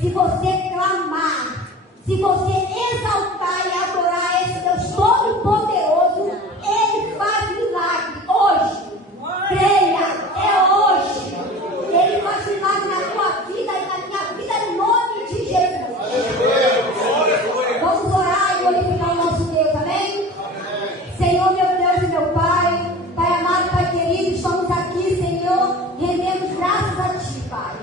Se você clamar, se você exaltar e adorar esse Deus Todo-Poderoso, Ele faz milagre hoje. Creia, é hoje. Ele faz milagre na tua vida e na minha vida, em nome de Jesus. Vamos orar e glorificar o nosso Deus, amém? Senhor, meu Deus e meu Pai, Pai amado, Pai querido, estamos aqui, Senhor, rendemos graças a Ti, Pai.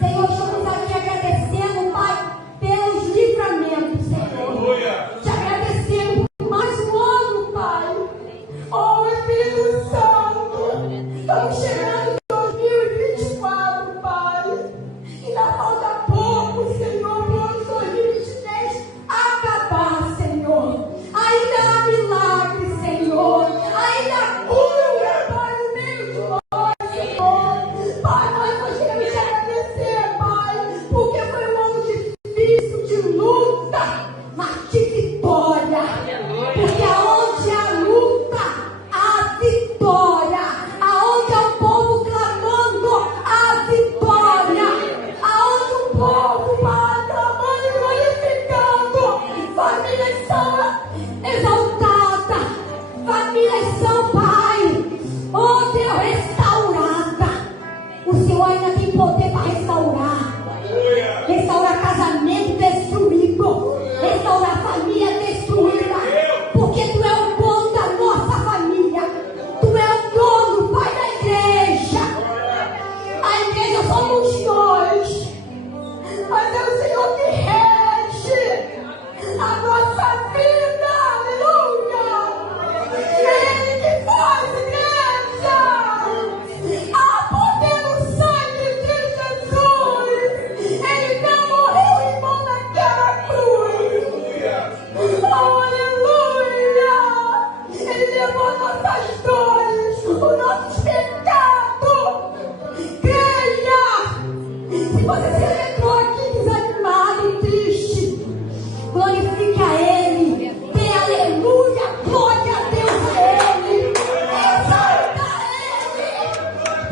Senhor, estamos aqui agradecendo, Pai, pelos livramentos, Senhor. Te agradecemos por mais um ano, Pai. Oh, Espírito Santo, estamos chegando em 2024, Pai. Ainda falta pouco, Senhor, para o ano 2023 acabar, Senhor. Ainda há milagre, Senhor. Ainda há cura, Pai, no meio de nós, Senhor. Pai, nós queremos te agradecer, Pai, porque foi um ano difícil, de luta, mas de vitória. Porque aonde há luta, há vitória. Aonde há o povo clamando, há vitória. Aonde o povo, Pai, clamando e glorificando, famílias são exaltadas, famílias são, Pai, oh Deus, restaurada. O Senhor ainda tem poder para restaurar. Restaurar casamento destruído, restaurar família destruída, porque Tu é o dono da nossa família, Tu é o dono, Pai, da igreja. A igreja somos nós, mas é o Senhor que rege a nossa vida, aleluia. É Ele que faz igreja. Há poder no sangue de Jesus. Ele não morreu em mão naquela cruz. Oh, aleluia. Ele levou nossas dores, os nossos pecados. Creia. Se você se entrou aqui desanimado e triste, glorifique a Ele. Dê aleluia, glória a Deus a Ele. Exalta Ele,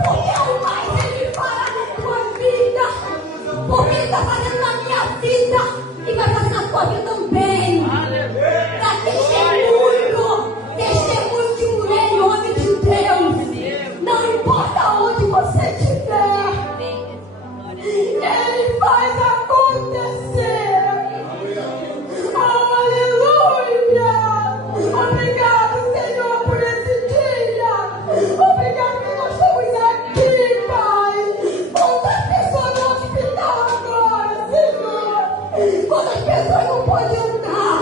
porque o mais Ele fará na tua vida, porque Ele está fazendo na minha vida e vai fazer na tua vida também. Dá testemunho de mulher e homem de Deus. Não importa onde você estiver, Ele faz acontecer. Oh, aleluia. Obrigado, Senhor, por esse dia. Obrigado que nós estamos aqui, Pai. Quantas pessoas no hospital agora, Senhor. Quantas pessoas não podem andar,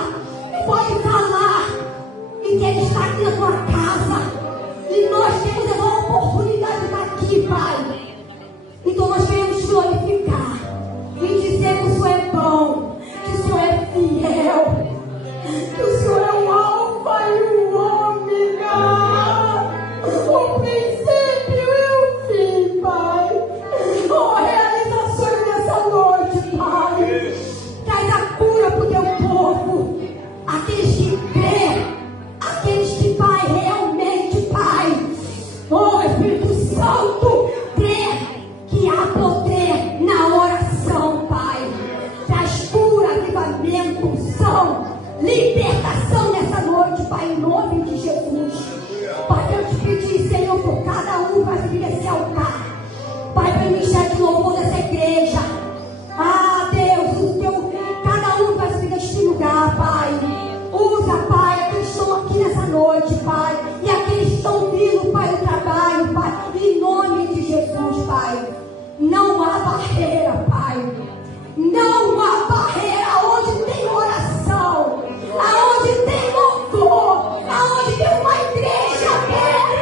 não podem falar. E que Ele está aqui na tua casa. E nós temos essa oportunidade de estar aqui, Pai. Então nós queremos te glorificar e dizer que o Senhor é bom, que o Senhor é fiel, que o Senhor é o alfa e o ômega, o princípio e o fim, Pai. Oh, realizações nessa noite, Pai. Traz a cura para o teu povo, aqueles que crê, aqueles que, Pai, realmente, Pai, oh Espírito Santo, crê que há poder na oração, Pai. Traz cura, avivamento, unção, libertação nessa noite, Pai, em nome de Jesus. Pai, eu te pedi, Senhor, por cada um vai vir esse altar, Pai, para ministrar de louvor dessa igreja. Ah, Deus, cada um vai vir neste lugar, Pai. Usa, Pai, aqueles que estão aqui nessa noite, Pai, e aqueles que estão vindo, Pai, do trabalho, Pai, em nome de Jesus, Pai. Não há barreira, Pai. Não há barreira aonde tem oração, aonde tem louvor, aonde tem uma igreja aberta.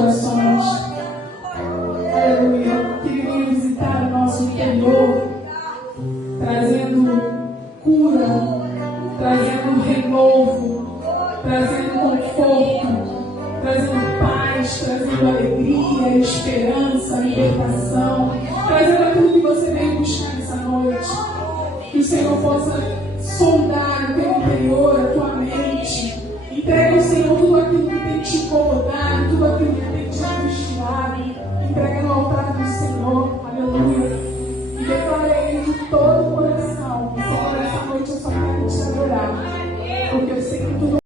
corações. Aleluia. Que Ele venha visitar o nosso interior, trazendo cura, trazendo renovo, trazendo conforto, trazendo paz, trazendo alegria, esperança, libertação, trazendo aquilo que você veio buscar nessa noite. Que o Senhor possa sondar o teu interior, a tua mente. Entrega ao Senhor tudo aquilo que tem te incomodado, tudo aquilo que tem te angustiado. Entrega no altar do Senhor. Aleluia. E declara a Ele de todo o coração: Senhor, essa noite eu só quero te adorar, porque eu sei que tudo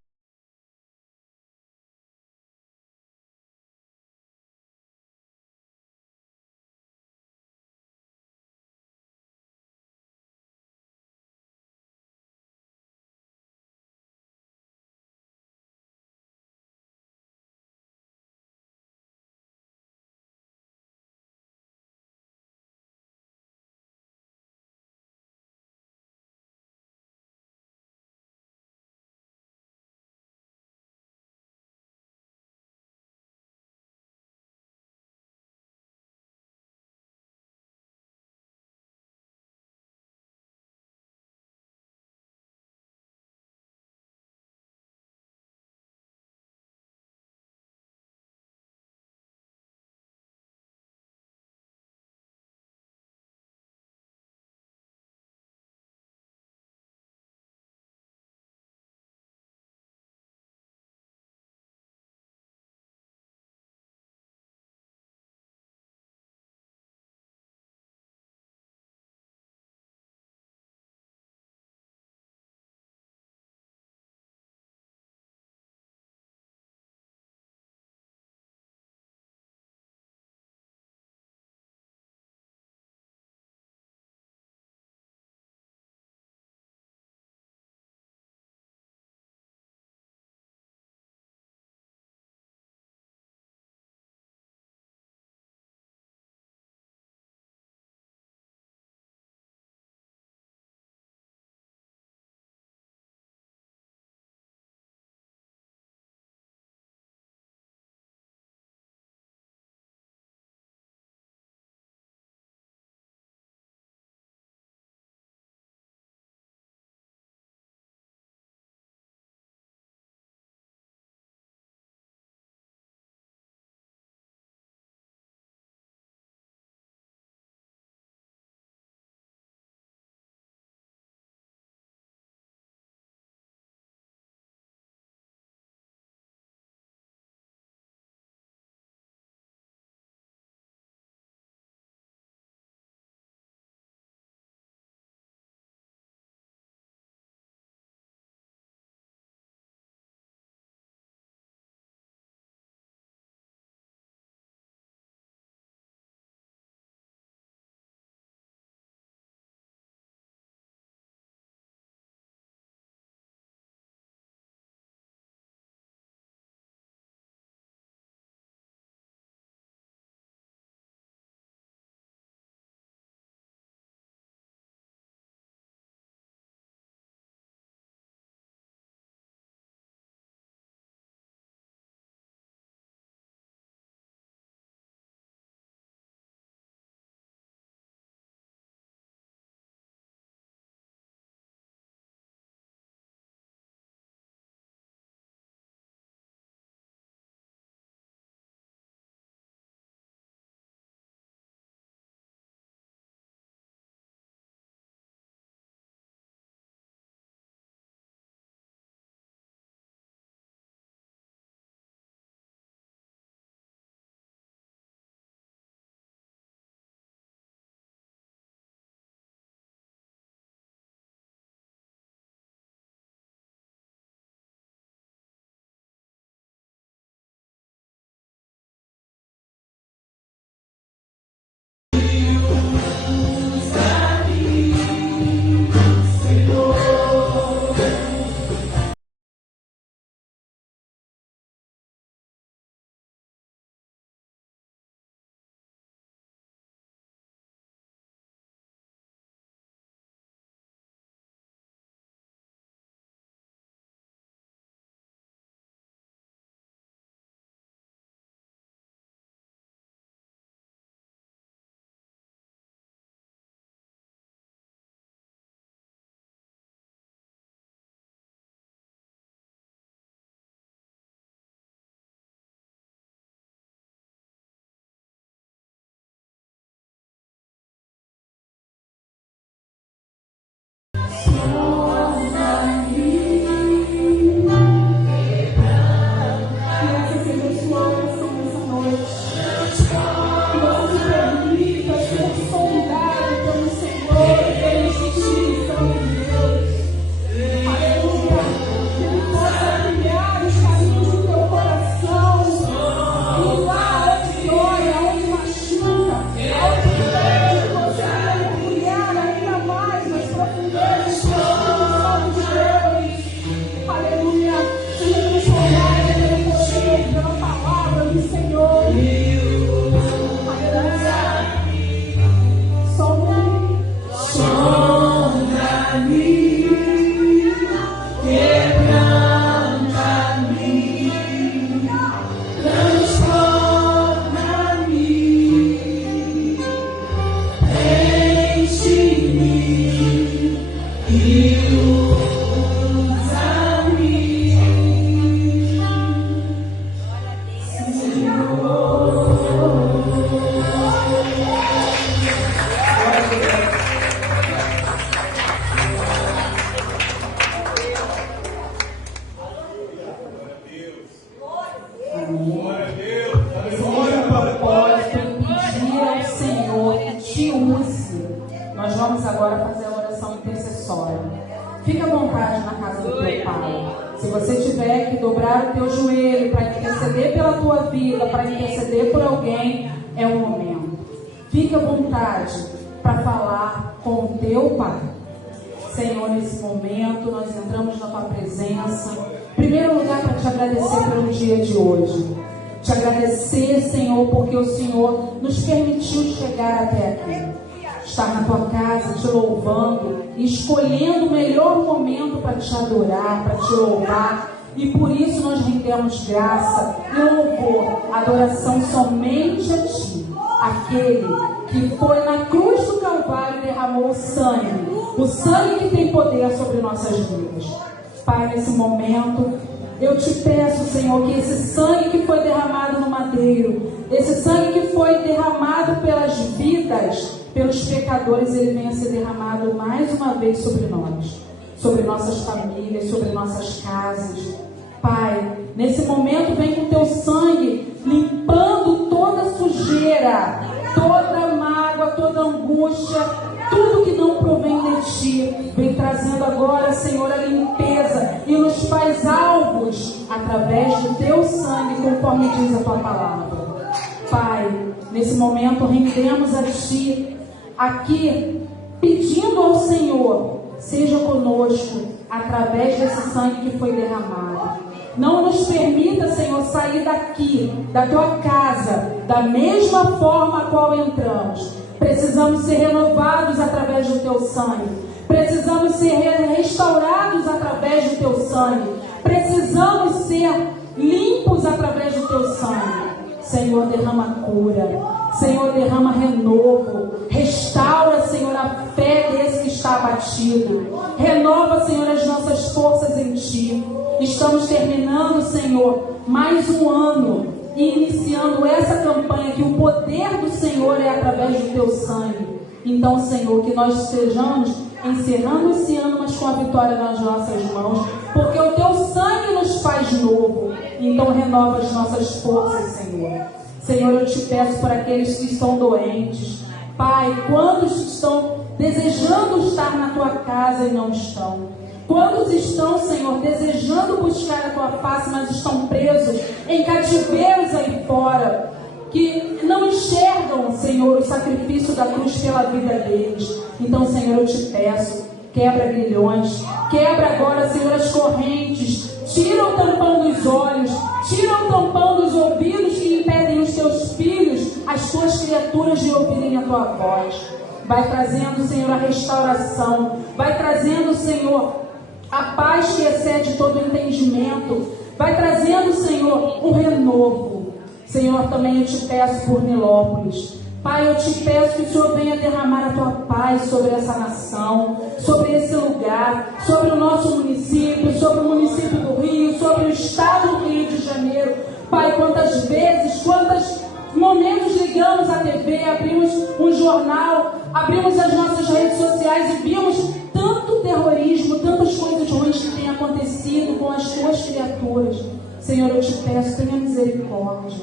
Fica à vontade na casa do teu Pai. Se você tiver que dobrar o teu joelho para interceder pela tua vida, para interceder por alguém, é o momento. Fica à vontade para falar com o teu Pai. Senhor, nesse momento nós entramos na tua presença. Em primeiro lugar, para te agradecer pelo dia de hoje. Te agradecer, Senhor, porque o Senhor nos permitiu chegar até aqui. Estar na tua casa, te louvando e escolhendo o melhor momento para te adorar, para te louvar. E por isso nós rendemos graça e louvor, adoração somente a ti, aquele que foi na cruz do Calvário e derramou o sangue que tem poder sobre nossas vidas. Pai, nesse momento, eu te peço, Senhor, que esse sangue que foi derramado no madeiro, esse sangue que foi derramado pelas vidas, pelos pecadores, ele venha ser derramado mais uma vez sobre nós, sobre nossas famílias, sobre nossas casas. Pai, nesse momento vem com teu sangue, limpando toda sujeira, toda mágoa, toda angústia, tudo que não provém de ti. Vem trazendo agora, Senhor, a limpeza e nos faz alvos através do teu sangue, conforme diz a tua palavra. Pai, nesse momento rendemos a ti aqui, pedindo ao Senhor, seja conosco através desse sangue que foi derramado. Não nos permita, Senhor, sair daqui, da tua casa, da mesma forma a qual entramos. Precisamos ser renovados através do teu sangue. Precisamos ser restaurados através do teu sangue. Precisamos ser limpos através do teu sangue. Senhor, derrama cura. Senhor, derrama renovo. Restaura, Senhor, a fé desse que está abatido. Renova, Senhor, as nossas forças em ti. Estamos terminando, Senhor, mais um ano e iniciando essa campanha que o poder do Senhor é através do teu sangue. Então, Senhor, que nós estejamos encerrando esse ano, mas com a vitória nas nossas mãos, porque o teu sangue nos faz novo. Então renova as nossas forças, Senhor. Senhor, eu te peço por aqueles que estão doentes. Pai, quantos estão desejando estar na tua casa e não estão? Quantos estão, Senhor, desejando buscar a tua face, mas estão presos em cativeiros aí fora, que não enxergam, Senhor, o sacrifício da cruz pela vida deles? Então, Senhor, eu te peço, quebra grilhões, quebra agora, Senhor, as correntes, tira o tampão dos olhos, tira o tampão dos ouvidos que impedem os teus filhos, as tuas criaturas de ouvirem a tua voz. Vai trazendo, Senhor, a restauração, vai trazendo, Senhor, a paz que excede todo entendimento, vai trazendo, Senhor, um renovo. Senhor, também eu te peço por Nilópolis. Pai, eu te peço que o Senhor venha derramar a tua paz sobre essa nação, sobre esse lugar, sobre o nosso município, sobre o município do Rio, sobre o estado do Rio de Janeiro. Pai, quantas vezes, quantos momentos ligamos a TV, abrimos um jornal, abrimos as nossas redes sociais e vimos tanto terrorismo questões que têm acontecido com as tuas criaturas. Senhor, eu te peço, tenha misericórdia.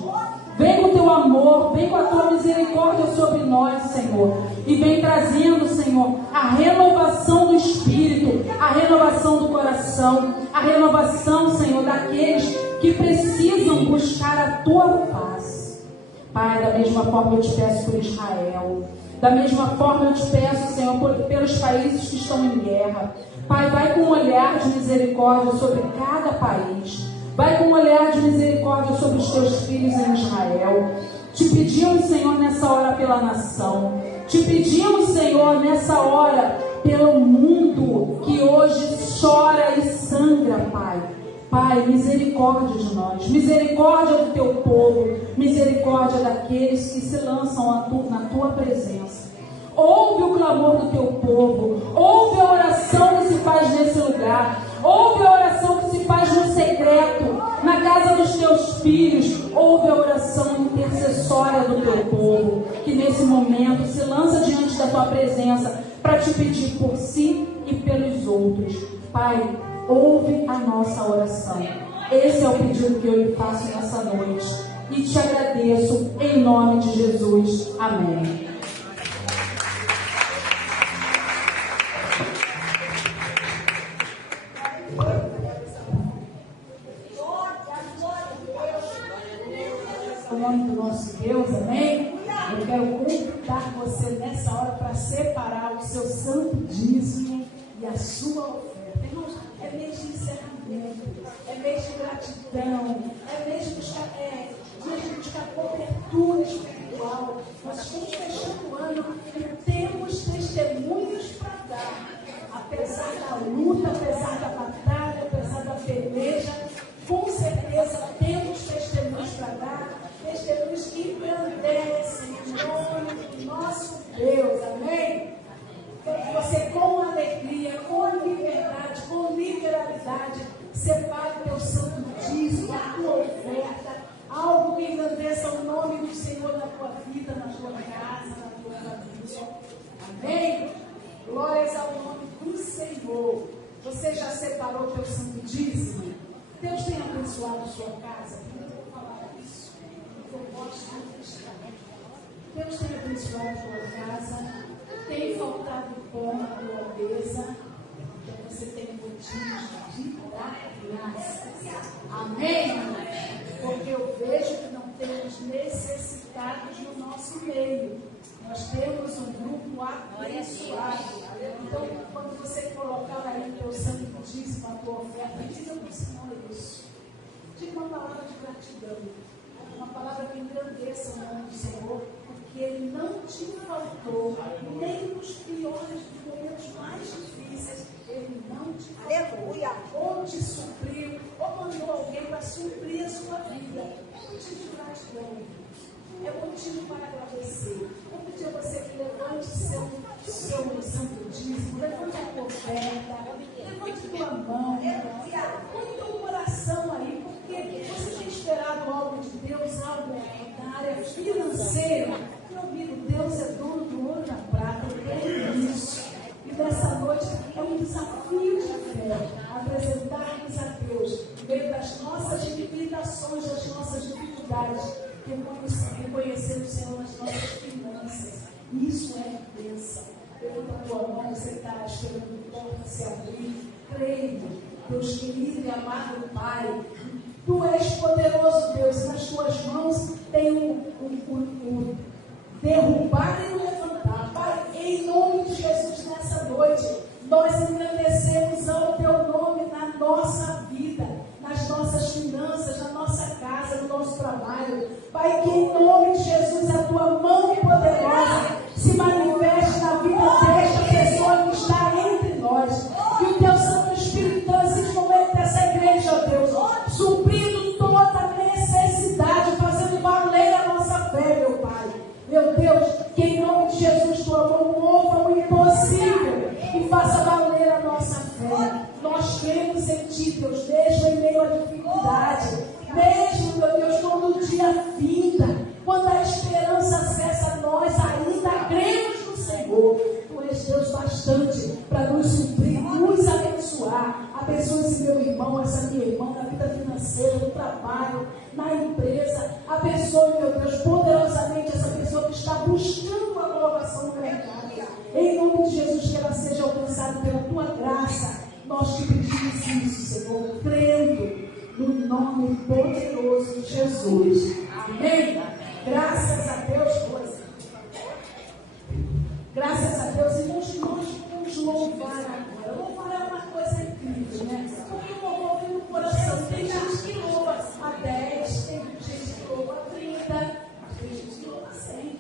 Vem com o teu amor, vem com a tua misericórdia sobre nós, Senhor. E vem trazendo, Senhor, a renovação do espírito, a renovação do coração, a renovação, Senhor, daqueles que precisam buscar a tua paz. Pai, da mesma forma eu te peço por Israel. Da mesma forma eu te peço, Senhor, pelos países que estão em guerra. Pai, vai com um olhar de misericórdia sobre cada país. Vai com um olhar de misericórdia sobre os teus filhos em Israel. Te pedimos, Senhor, nessa hora pela nação. Te pedimos, Senhor, nessa hora pelo mundo que hoje chora e sangra, Pai. Pai, misericórdia de nós, misericórdia do teu povo, misericórdia daqueles que se lançam na tua presença. Ouve o clamor do teu povo, ouve a oração que se faz nesse lugar, ouve a oração que se faz no secreto, na casa dos teus filhos, ouve a oração intercessória do teu povo, que nesse momento se lança diante da tua presença para te pedir por si e pelos outros. Pai, ouve a nossa oração. Esse é o pedido que eu lhe faço nessa noite e te agradeço em nome de Jesus. Amém. O nome do nosso Deus, amém? Eu quero convidar você nessa hora para separar o seu santo dízimo e a sua oferta. Irmãos, é mês de encerramento, é mês de gratidão, é mês de buscar cobertura espiritual. Nós estamos fechando o ano e temos testemunhos para dar. Apesar da luta, apesar da batalha, apesar da peleja, com certeza temos testemunhos para dar. Testemunhos que engrandecem o nome do nosso Deus, amém? Então, você com alegria, com liberdade, com liberalidade, separe o teu santo dízimo, a tua oferta, algo que engrandeça o nome do Senhor na tua vida, na tua casa, na tua família, amém? Glórias ao nome do Senhor. Você já separou o teu santo dízimo? Deus tem abençoado a sua casa? Eu gosto disso. Deus tem abençoado a tua casa, tem faltado pão na tua mesa, então você tem motivos de dar graças. Amém? Porque eu vejo que não temos necessitados no nosso meio. Nós temos um grupo abençoado. Então, quando você colocar aí o teu santo dízimo, a tua oferta, diga para o Senhor isso. Diga uma palavra de gratidão. Uma palavra que engrandeça o nome do Senhor, porque Ele não te faltou, nem nos piores momentos mais difíceis, Ele não te faltou, ou te supriu, ou mandou alguém para suprir a sua vida. É motivo de gratidão, é motivo para agradecer. Eu pedi a você que levante seu santo dízimo, levante a tua oferta, levante tua mão, põe teu coração aí, porque você tem esperado algo de Deus, algo na área financeira. Meu amigo, Deus é dono do ouro e da prata, Ele tem isso. E nessa noite é um desafio de fé, apresentarmos a Deus, no meio das nossas limitações, das nossas dificuldades, reconhecer o Senhor nas nossas finanças. Isso é bênção. Levanta a tua mão, você está esperando porta se abrir. Creio, Deus querido e amado Pai, Tu és poderoso, Deus, e nas Tuas mãos tem o derrubar e o levantar. Pai, em nome de Jesus, nessa noite, nós engrandecemos ao Teu nome na nossa vida, nas nossas finanças, na nossa casa, no nosso trabalho. Pai, que em nome de Jesus a Tua mão poderosa se manifeste na vida desta pessoa que está entre nós. Que o Teu Santo Espírito transite no meio dessa igreja, ó Deus, suprindo toda necessidade, fazendo valer a nossa fé, meu Pai. Meu Deus, que em nome de Jesus Tua mão mova o impossível e faça valer a nossa fé. Nós cremos em Ti, Deus, mesmo em meio à dificuldade, mesmo, meu Deus, quando o dia finda, quando a esperança cessa, nós ainda cremos no Senhor. Tu és Deus bastante para nos suprir, nos abençoar, Abençoa esse meu irmão, essa minha irmã, na vida financeira, no trabalho, na empresa. Abençoe, meu Deus, poderosamente essa pessoa que está buscando uma colocação no mercado. Em nome de Jesus, que ela seja alcançada pela tua graça. Nós te pedimos isso, Senhor, crendo no nome poderoso de Jesus. Amém? Graças a Deus por isso. Graças a Deus. E nós vamos louvar agora. Louvar é uma coisa incrível, né? Porque o louvor vem no coração. Tem gente que louva a 10, tem gente que louva a 30, tem gente que louva a 100.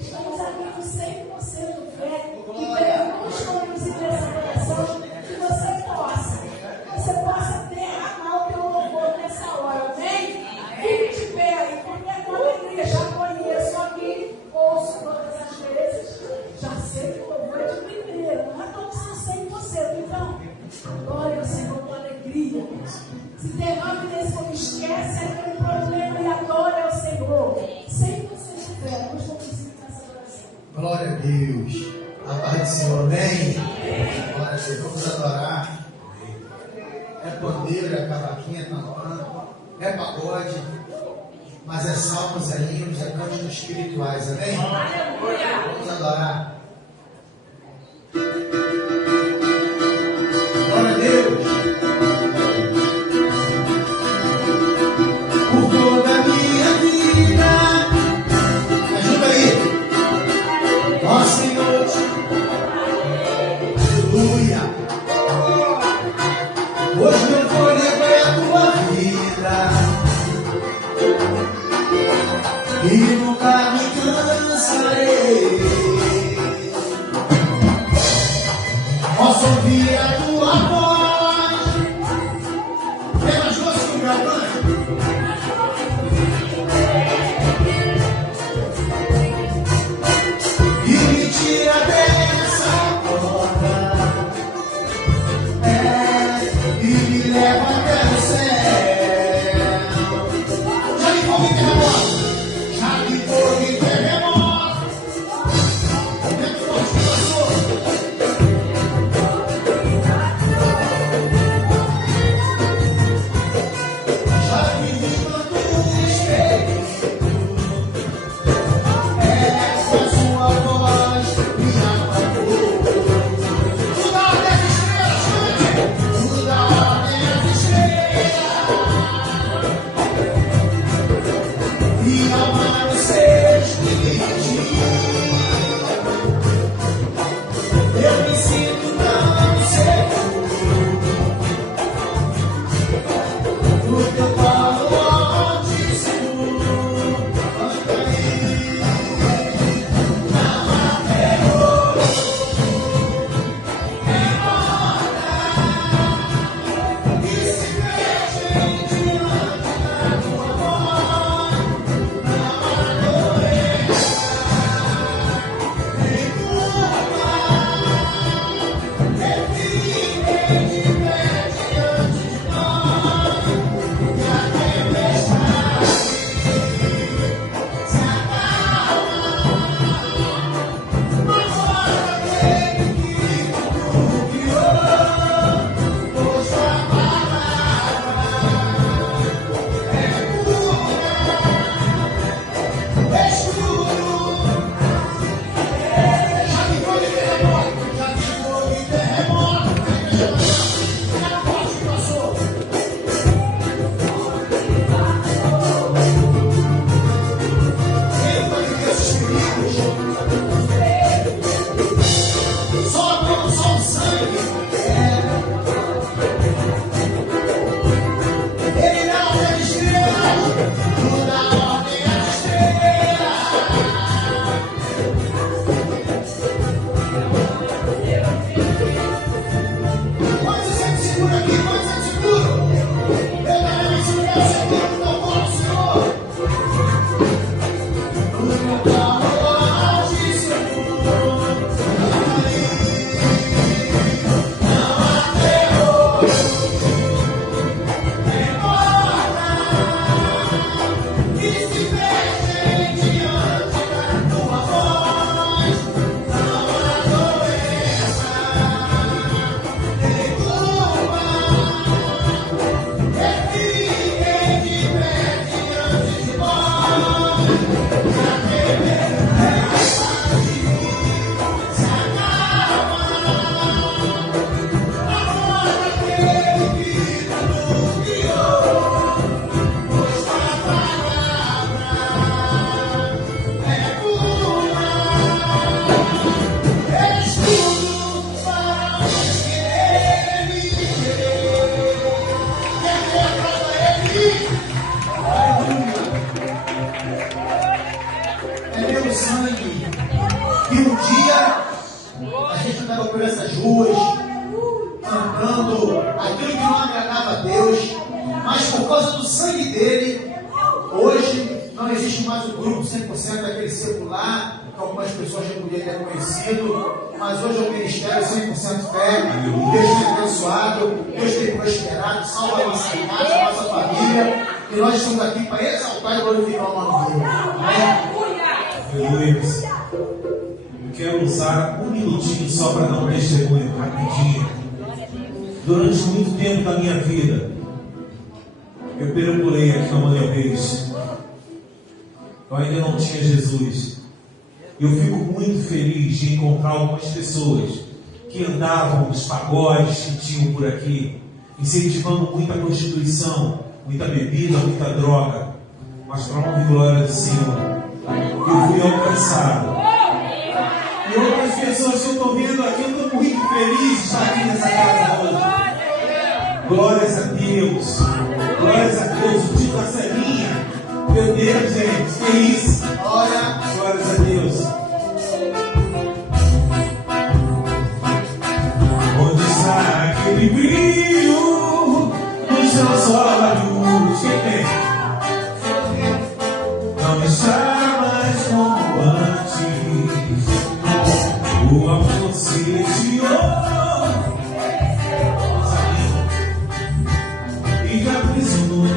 Estamos aqui com 100% fé. E queremos conduzir essa oração que você possa derramar o teu louvor nessa hora. Amém? Fique de pé aí, porque quando a igreja já conheço aqui, ouço todas as vezes, já sei que o louvor é de primeira, não é todos os 100%. Então, glória ao Senhor com alegria. Se derrame nesse momento, esquece aquele problema e adore ao Senhor. 100% de fé, nós vamos seguir nessa oração. Glória a Deus. A paz do Senhor, amém? Glória a Deus, vamos adorar. É pandeiro, é cavaquinha, tantã, é pagode, mas é salmos, é hinos, é cânticos espirituais, amém? Vamos adorar. Glória a Deus. Por toda a minha vida, ajuda aí. Ó Senhor, aleluia. Hoje eu vou levar a tua vida e nunca me cansarei. Posso ouvir a tua voz pelas ruas do meu banho. E me tira dessa porta, e me leva até o céu. Já me foi em terremoto, já me foi em terremoto. O tempo forte que passou. Já vivi tanto espelho. Essa sua voz me apagou. Tudo a ordem das estrelas, tudo a ordem das estrelas. E ao amanhecer eu me sinto tão seguro no teu colo altíssimo. é pelo sangue. E um dia a gente andava por essas ruas, cantando aquilo que não agradava a Deus, mas por causa do sangue dele, hoje não existe mais o grupo 100% daquele circular, que algumas pessoas já podiam ter conhecido, mas hoje é um ministério 100% fé. Deus tem abençoado, Deus tem prosperado, salva a nossa casa, a nossa família, e nós estamos aqui para exaltar e glorificar o nome dele. Aleluia. Eu quero usar um minutinho só para dar um testemunho rapidinho. Durante muito tempo da minha vida, eu perambulei aqui na Manuel Reis. Eu ainda não tinha Jesus. Eu fico muito feliz de encontrar algumas pessoas que andavam nos pagodes que tinham por aqui, incentivando muita prostituição, muita bebida, muita droga. Mas para honra e glória do Senhor, eu fui alcançado. E outras pessoas que eu estou vendo aqui, eu estou muito feliz de estar aqui nessa casa hoje. Glórias a Deus. Glórias a Deus. O tio da Celinha. Meu Deus, gente. Que isso? Olha. Glórias a Deus. Onde está aquele brilho nos seus olhos? Quem tem? Não está mais como antes. O amor se retirou e já aprisionou.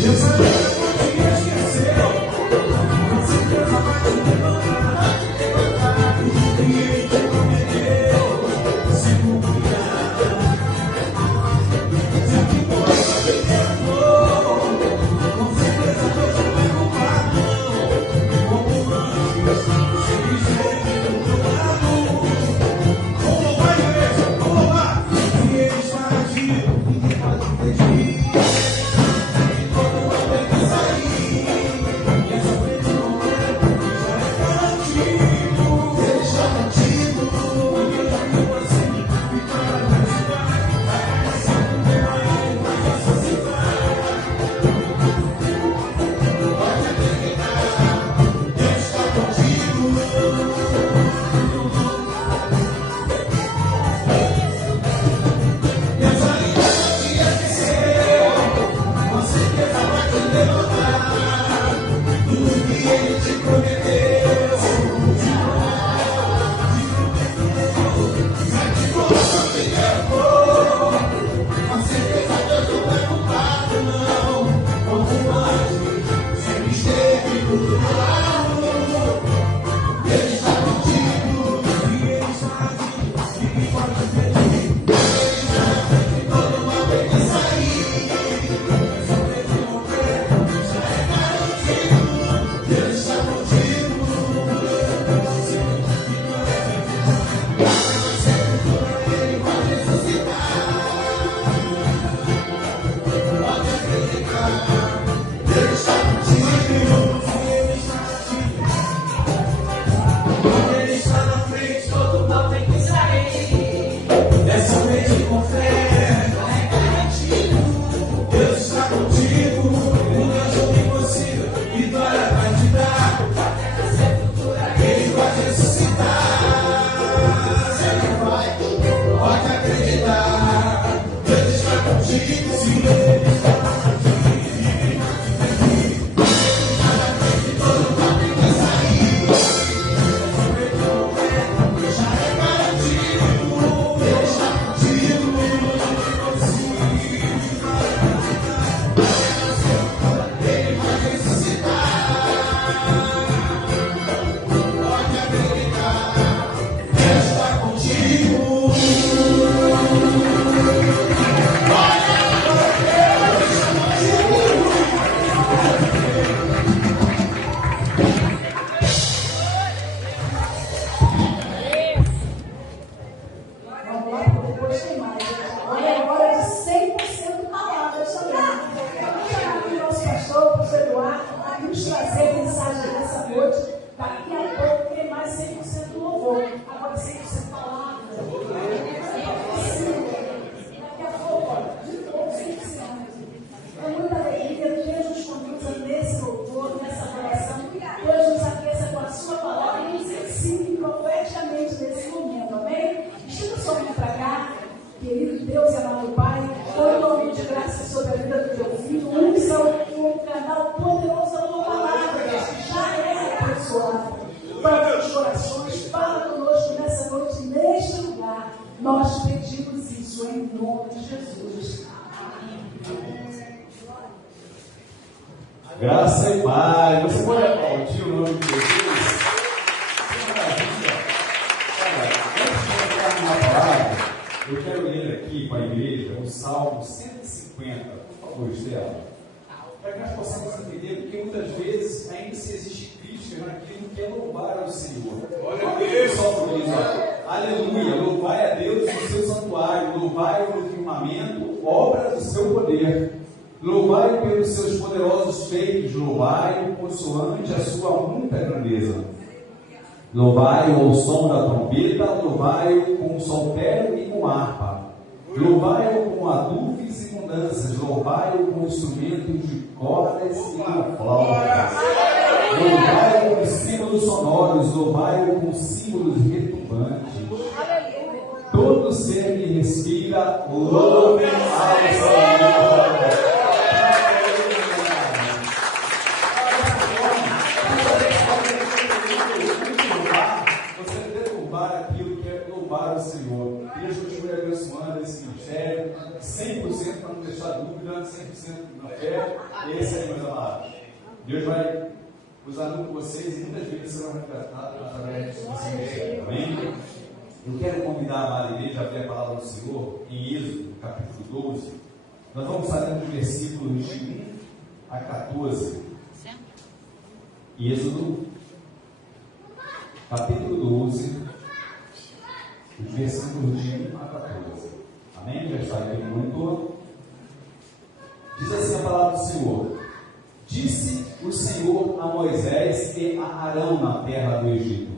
Deus sabe que esqueceu. Com certeza vai te levantar. Tudo que Ele te prometeu se cumprirá. Se aqui mostra que perdoou, com certeza Deus não vai culpar, não. Como antes, se esteve do teu lado. Vamos louvar, igreja, vamos louvar. E Ele está ativo, ninguém pode impedir. Jesus. Graça e paz. Você pode aplaudir o nome de Jesus? Que maravilha. Olha, antes de entrar numa palavra, eu quero ler aqui para a igreja o Salmo 150. Por favor, Estela. Para que nós possamos entender, porque muitas vezes ainda se existe crítica naquilo que é louvar ao Senhor. Olha a Deus! O Salmo diz, aleluia, louvai a Deus no seu santuário, louvai no firmamento, obra do seu poder. Louvai pelos seus poderosos feitos, louvai-o consoante a sua muita grandeza. Louvai-o ao som da trombeta, louvai-o com saltério e com harpa. Louvai-o com adufes e com danças, louvai-o com instrumentos de cordas e com flautas. Louvai-o com símbolos sonoros, louvai-o com símbolos retumbantes. Todo ser que respira, louve ao Senhor. Louvar o Senhor. Deus continue abençoando esse ministério, 100% para não deixar dúvida, 100% na fé. Esse aí, meus amados. Deus vai usar muito vocês e muitas vezes serão resgatados através desse ministério. Amém? Eu quero convidar a amada igreja a abrir a palavra do Senhor em Êxodo, capítulo 12. Nós vamos estar lendo de versículos de 1 a 14. Êxodo, capítulo 12. Os versículos de 1 a 14. Amém? Já está aqui no monitor. Diz assim a palavra do Senhor: Disse o Senhor a Moisés e a Arão na terra do Egito: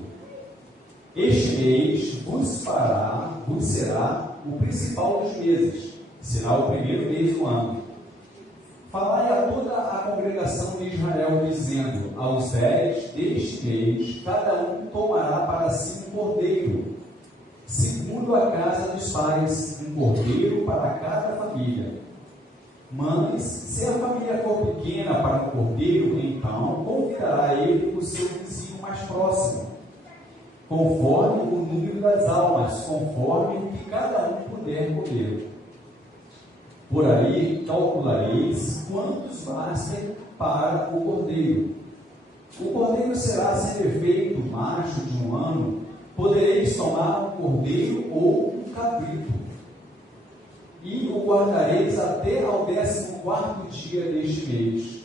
Este mês vos será o principal dos meses, será o primeiro mês do ano. Falai a toda a congregação de Israel, dizendo: Aos 10 deste mês, cada um tomará para si um cordeiro, segundo a casa dos pais, um cordeiro para cada família. Mas, se a família for pequena para um cordeiro, então convidará ele o seu vizinho mais próximo, conforme o número das almas, conforme o que cada um puder comer. Por aí calculareis quantos bastem para o cordeiro. O cordeiro será sem defeito, macho de um ano. Podereis tomar um cordeiro ou um cabrito, e o guardareis até ao 14º dia deste mês.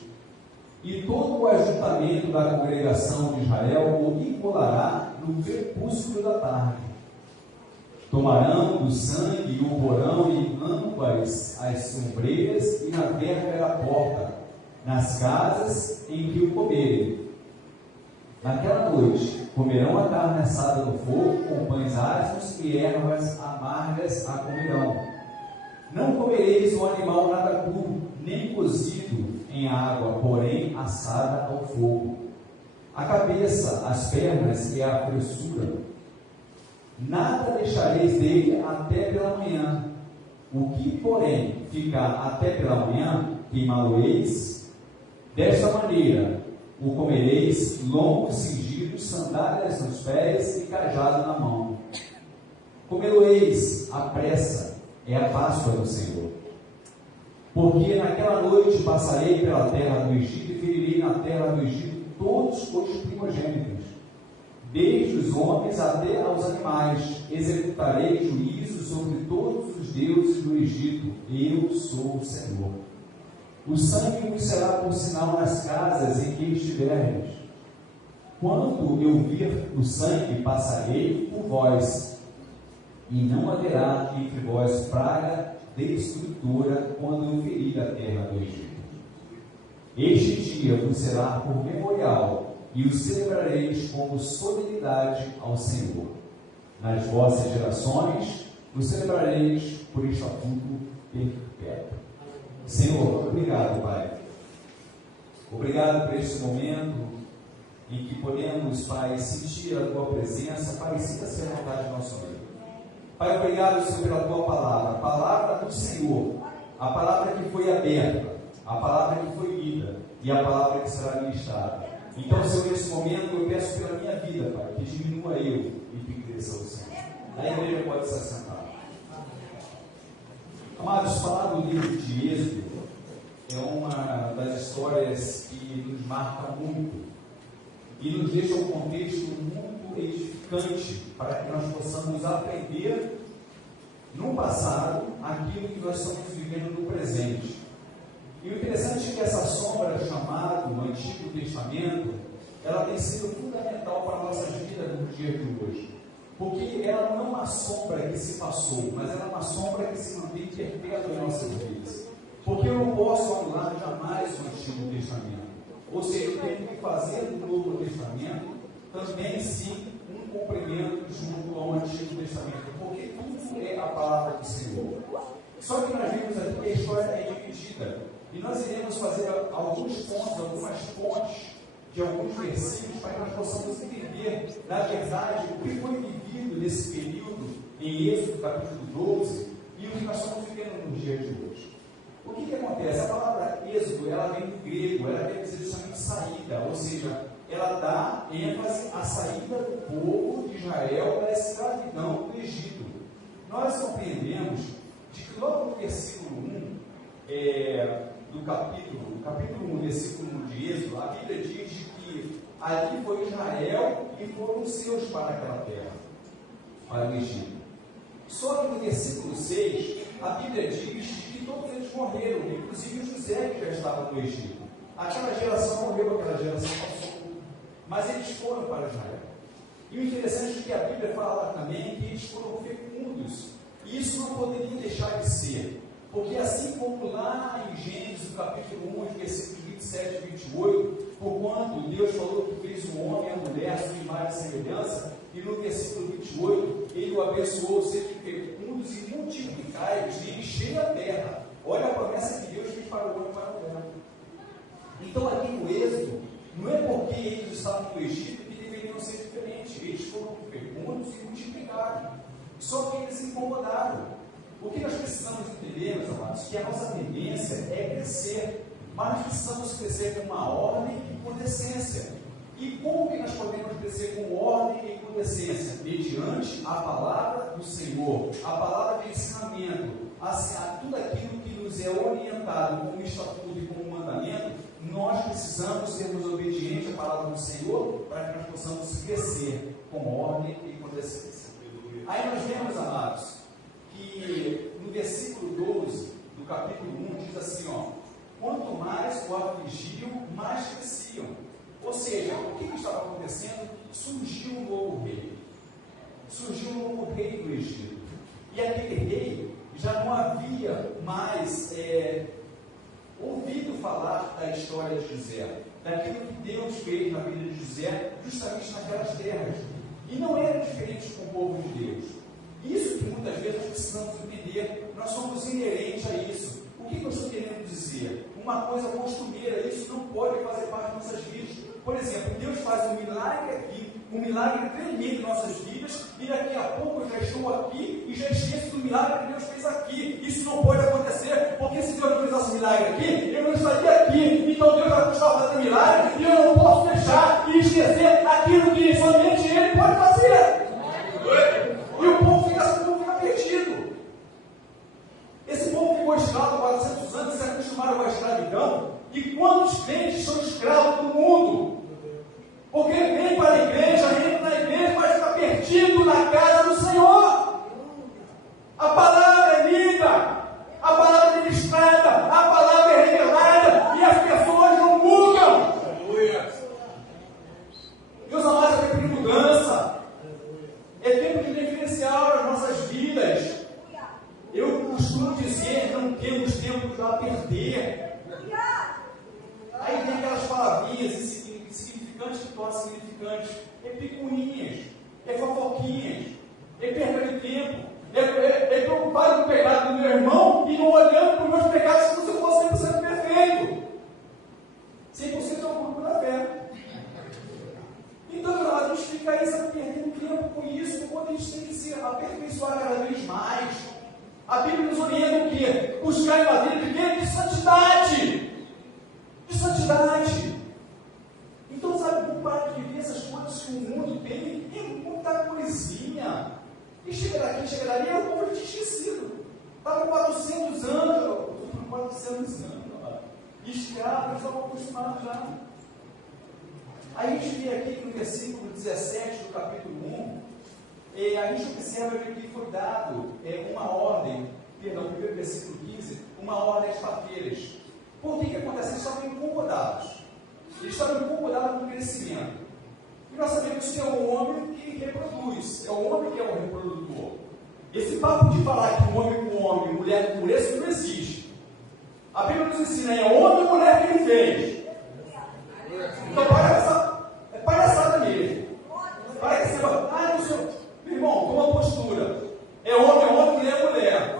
E todo o ajuntamento da congregação de Israel o imolará no crepúsculo da tarde. Tomarão do sangue e o porão em ambas as ombreiras e na verga da porta, nas casas em que o comerem. Naquela noite comerão a carne assada no fogo, com pães asmos e ervas amargas a comerão. Não comereis o animal nada cru, nem cozido em água, porém assada ao fogo. A cabeça, as pernas e a fressura. Nada deixareis dele até pela manhã. O que, porém, ficar até pela manhã, queimá-lo-eis. Desta maneira o comereis longo cingido, sandálias nos pés e cajado na mão. Comê-lo-eis à pressa, é a Páscoa do Senhor. Porque naquela noite passarei pela terra do Egito e ferirei na terra do Egito todos os primogênitos, desde os homens até aos animais. Executarei juízo sobre todos os deuses do Egito. Eu sou o Senhor. O sangue vos será por sinal nas casas em que estiverdes. Quando eu vir o sangue, passarei por vós, e não haverá entre vós praga destrutora quando eu ferir a terra do Egito. Este dia vos será por memorial, e o celebrareis como solenidade ao Senhor. Nas vossas gerações o celebrareis por estatuto perpétuo. Senhor, obrigado, Pai. Obrigado por este momento em que podemos, Pai, sentir a Tua presença, parecida ser a vontade do nosso meio. Pai, obrigado, Senhor, pela Tua palavra, a palavra do Senhor, a palavra que foi aberta, a palavra que foi lida e a palavra que será ministrada. Então, Senhor, nesse momento eu peço pela minha vida, Pai, que diminua eu e que cresça o Senhor. A igreja pode se assentar. Amados, falar do livro de Êxodo é uma das histórias que nos marca muito e nos deixa um contexto muito edificante para que nós possamos aprender no passado aquilo que nós estamos vivendo no presente. E o interessante é que essa sombra chamada no Antigo Testamento, ela tem sido fundamental para a nossa vida no dia de hoje. Porque ela não é uma sombra que se passou, mas ela é uma sombra que se mantém perpétua em nossas vidas. Porque eu não posso anular jamais o Antigo Testamento. Ou seja, eu tenho que fazer no Novo Testamento também sim um cumprimento junto ao Antigo Testamento. Porque tudo é a palavra do Senhor. Só que nós vemos aqui que a história é dividida. E nós iremos fazer alguns pontos, algumas pontes de alguns versículos para que nós possamos entender, na verdade, o que foi vivido nesse período em Êxodo capítulo 12 e o que nós estamos vivendo no dia de hoje. O que acontece? A palavra Êxodo, ela vem do grego, ela quer dizer justamente saída, ou seja, ela dá ênfase à saída do povo de Israel da escravidão do Egito. Nós compreendemos de que logo no versículo 1, do capítulo 1, versículo 1 de Êxodo, a Bíblia diz que ali foi Israel e foram os seus para aquela terra, para o Egito. Só que no versículo 6, a Bíblia diz que todos eles morreram, inclusive o José que já estava no Egito. Aquela geração morreu, aquela geração passou, mas eles foram para Israel. E o interessante é que a Bíblia fala também que eles foram fecundos, e isso não poderia deixar de ser. Porque assim como lá em Gênesis, no capítulo 1, versículos 27 e 28, porquanto Deus falou que fez o homem e a mulher à sua imagem e semelhança, e no versículo 28, ele o abençoou, sejam fecundos e multiplicai-vos e enchei a terra. Olha a promessa que Deus fez para o homem e para a mulher. Então aqui no Êxodo, não é porque eles estavam no Egito que deveriam ser diferentes, eles foram fecundos e multiplicaram, só que eles se incomodaram. O que nós precisamos entender, meus amados, que a nossa tendência é crescer, mas nós precisamos crescer com uma ordem e com decência. E como que nós podemos crescer com ordem e com decência? Mediante a palavra do Senhor, a palavra de ensinamento, a tudo aquilo que nos é orientado como estatuto e como mandamento, nós precisamos sermos obedientes à palavra do Senhor para que nós possamos crescer com ordem e com decência. Aí nós vemos, amados, que no versículo 12 do capítulo 1 diz assim, quanto mais o afligiam, mais cresciam. Ou seja, o que estava acontecendo? Surgiu um novo rei. Surgiu um novo rei do Egito. E aquele rei já não havia mais ouvido falar da história de José, daquilo que Deus fez na vida de José, justamente naquelas terras. E não era diferente com o povo de Deus. Isso que muitas vezes nós precisamos entender, nós somos inerentes a isso. O que eu estou querendo dizer? Uma coisa costumeira, isso não pode fazer parte de nossas vidas. Por exemplo, Deus faz um milagre aqui, um milagre tremendo em nossas vidas, e daqui a pouco eu já estou aqui e já esqueço do milagre que Deus fez aqui. Isso não pode acontecer, porque se Deus não fizesse um milagre aqui, eu não estaria aqui. Então Deus já está fazendo milagre e eu não posso deixar e esquecer aquilo que somente Ele pode fazer. E o povo fica perdido. Esse povo ficou escravo 400 anos, se acostumaram com a escravidão. E quantos crentes são escravos do mundo? Porque vem para a igreja, entra na igreja, mas está perdido na casa do Senhor. A palavra é lida, a palavra é ministrada, a palavra é revelada, e as pessoas não mudam. Meus amados, é tempo de mudança. É tempo de diferencial nas nossas vidas. Eu costumo dizer, não temos tempo para perder. Aí tem aquelas palavrinhas insignificantes que tornam significantes. É picuinhas, é fofoquinhas, é perda de tempo, é preocupado com o pecado do meu irmão e não olhando para os meus pecados como se eu fosse 100% perfeito. 100% é o corpo da fé. Então, a gente fica aí perdendo tempo com isso, quando a gente tem que se aperfeiçoar cada vez mais. A Bíblia nos orienta o quê? Buscar em madeira de quê? De santidade. De santidade. Então, sabe, vamos parar de viver essas coisas que o mundo tem, é muita coisinha. E chega daqui, chega dali, o povo já tinha esquecido. Estava 400 desviados, eles estavam acostumados já. Aí a gente vê aqui no versículo 17 do capítulo 1, a gente observa que foi dado uma ordem, perdão, primeiro versículo 15, uma ordem às parteiras. Por que acontece? Eles estavam incomodados. Eles estavam incomodados com o crescimento. E nós sabemos que é o homem que reproduz, é o homem que é o reprodutor. Esse papo de falar que homem com homem, mulher com mulher, isso não existe. A Bíblia nos ensina, é homem e mulher que ele fez. Então é palhaçada mesmo. Para que você vai, não sou. Meu irmão, toma postura. É homem, mulher é mulher.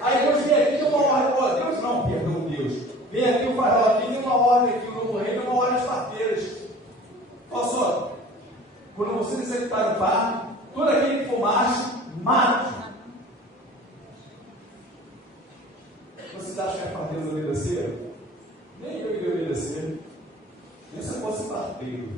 Aí Deus vem aqui, tem uma ordem. Deus não, perdão, Deus. Vem aqui o farol aqui, tem uma ordem aqui, o novo reino, uma ordem às parteiras. Olha só, quando vocês executarem o parto, todo aquele que for macho, mate. Vocês acham que as parteiras obedeceram? Nem eu iria obedecer. Nem se eu fosse parteiro,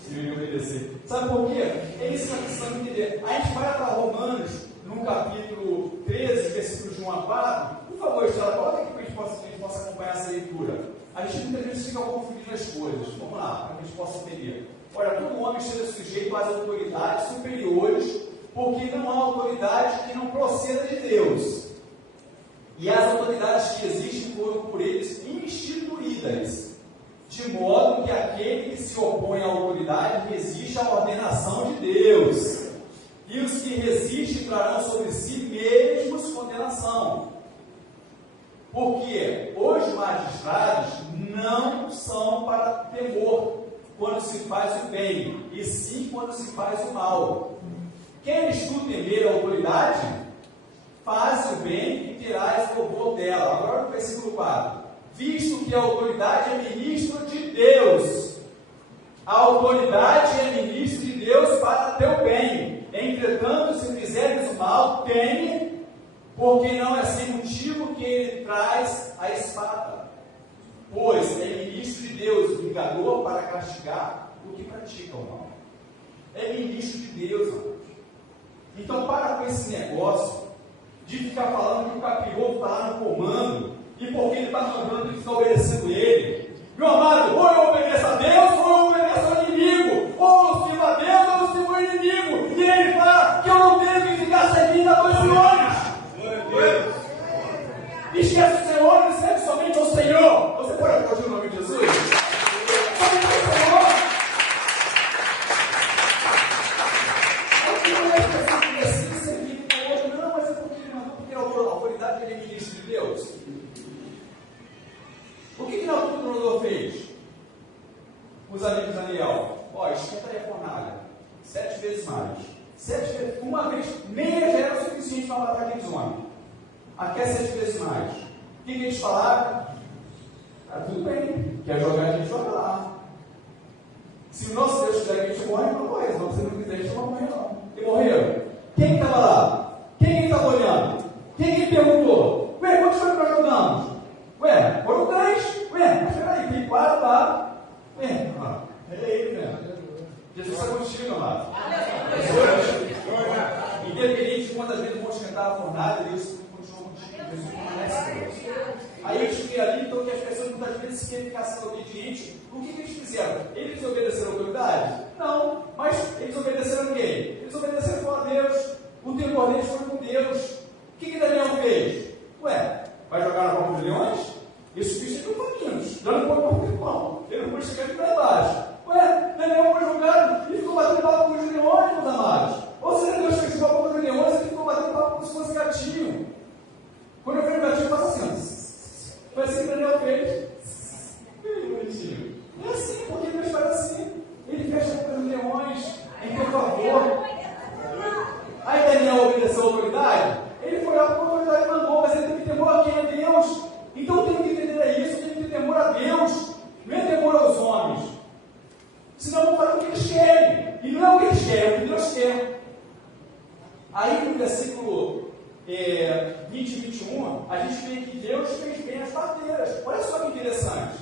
se eu iria obedecer. Sabe por quê? É isso que nós precisamos entender. A gente vai para Romanos, no capítulo 13, versículos de 1 a 4. Por favor, Estela, coloca aqui para que a gente possa acompanhar essa leitura. A gente muitas vezes fica confundindo as coisas. Vamos lá, para que a gente possa entender. Olha, todo homem esteja sujeito às autoridades superiores, porque não há autoridade que não proceda de Deus. E as autoridades que existem foram por eles instituídas, de modo que aquele que se opõe à autoridade resiste à ordenação de Deus. E os que resistem trarão sobre si mesmos condenação. Porque os magistrados não são para temor quando se faz o bem, e sim quando se faz o mal. Queres tu temer a autoridade? Faz o bem e terás louvor dela. Agora no versículo 4. Visto que a autoridade é ministro de Deus. A autoridade é ministro de Deus para teu bem. Entretanto, se fizeres o mal, teme, porque não é sem motivo que ele traz a espada. Pois é ministro de Deus, vingador para castigar o que pratica o mal. É ministro de Deus, irmãos. Então para com esse negócio de ficar falando que o capiroto está lá no comando, e porque ele está mandando, ele está obedecendo ele. Meu amado, ou eu obedeço a Deus, ou eu obedeço ao inimigo. Ou eu sirvo a Deus, ou eu sirvo ao inimigo. E ele fala que eu não tenho que ficar servindo a dois senhores. Esquece o Senhor e serve somente ao Senhor. Você pode aplaudir o nome de Jesus? Somente ao Senhor. Não, mas é porque ele mandou, porque a autoridade ele é ministro de Deus. O que Nabucodonosor fez? Os amigos de Daniel. Esquenta aí a fornalha. 7 vezes mais. 7 vezes. Uma vez, meia já era o suficiente para matar aqueles homens. Aqui 7 vezes mais. O que eles falaram? Tudo bem. Quer jogar, a gente joga lá. Se o nosso Deus quiser que a gente morre, não morre. Se você não quiser, a gente não vai morrer, não. E morreram. Quem estava lá? Quem estava olhando? Quem perguntou? Quantos foi que nós jogamos? Foram 3. Mas peraí, tem 4 lá. É ele, né? Jesus está contigo, amado. Independente de quantas vezes vão esquentar a fornalha, Deus continua contigo. Jesus permanece. Aí a gente vê ali, então, que as pessoas muitas vezes se querem ficar sendo obedientes. O que eles fizeram? Eles obedeceram a autoridade? Não. Mas eles obedeceram a quem? Eles obedeceram a Deus. O temor deles foi com Deus. O que Daniel fez? Vai jogar na boca dos leões? Esses bichos não estão famintos. Já não pode morrer pão. Ele não pode chegar aqui para baixo. Daniel foi jogado e ficou batendo papo com os leões, meus amados. Ou seja, Deus fechou a boca dos leões e ficou batendo papo como se fosse gatinho. Quando eu vejo gatinho, eu faço assim. Foi assim que Daniel fez. Bonitinho. É assim, porque Deus faz assim. Ele fecha a boca dos leões em teu favor. Aí Daniel obedeceu a autoridade. Ele foi lá para a autoridade e mandou, mas ele tem que temor a quem? A Deus. Então eu tenho que entender isso, eu tenho que ter temor a Deus. Não é temor aos homens. Senão vão fazer o que eles querem. E não é o que eles querem, é o que Deus quer. Aí no versículo 20 e 21, a gente vê que Deus fez bem as parteiras. Olha só que interessante.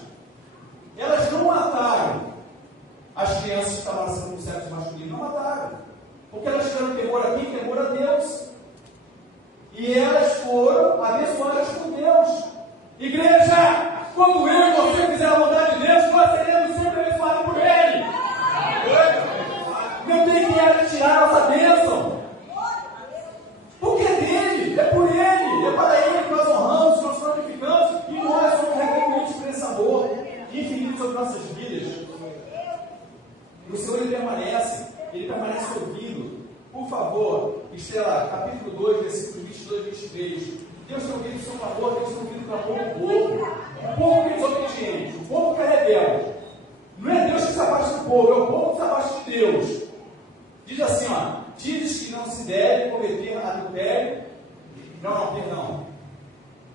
Elas não mataram as crianças que estavam nascendo com sexo masculino, não mataram. Porque elas tiveram temor a quem? Temor a Deus. E elas foram abençoadas por Deus. Igreja, Quando eu e você fizer a vontade de Deus, nós seremos sempre abençoados por Ele. Não tem quem há de tirar a nossa bênção. Porque é dele, é por Ele, é para Ele que nós honramos, que nós glorificamos, e nós somos reconhecidos por esse amor infinito sobre nossas vidas. E o Senhor, Ele permanece ouvindo. Por favor, Estela, capítulo 2, versículos 22 e 23. Deus tem ouvido o seu clamor, Deus tem ouvido o clamor do povo. O povo que é desobediente, o povo que é rebelde. Não é Deus que se afasta do povo, é o povo que se afasta de Deus. Diz assim, ó, dizes que não se deve cometer adultério. Perdão.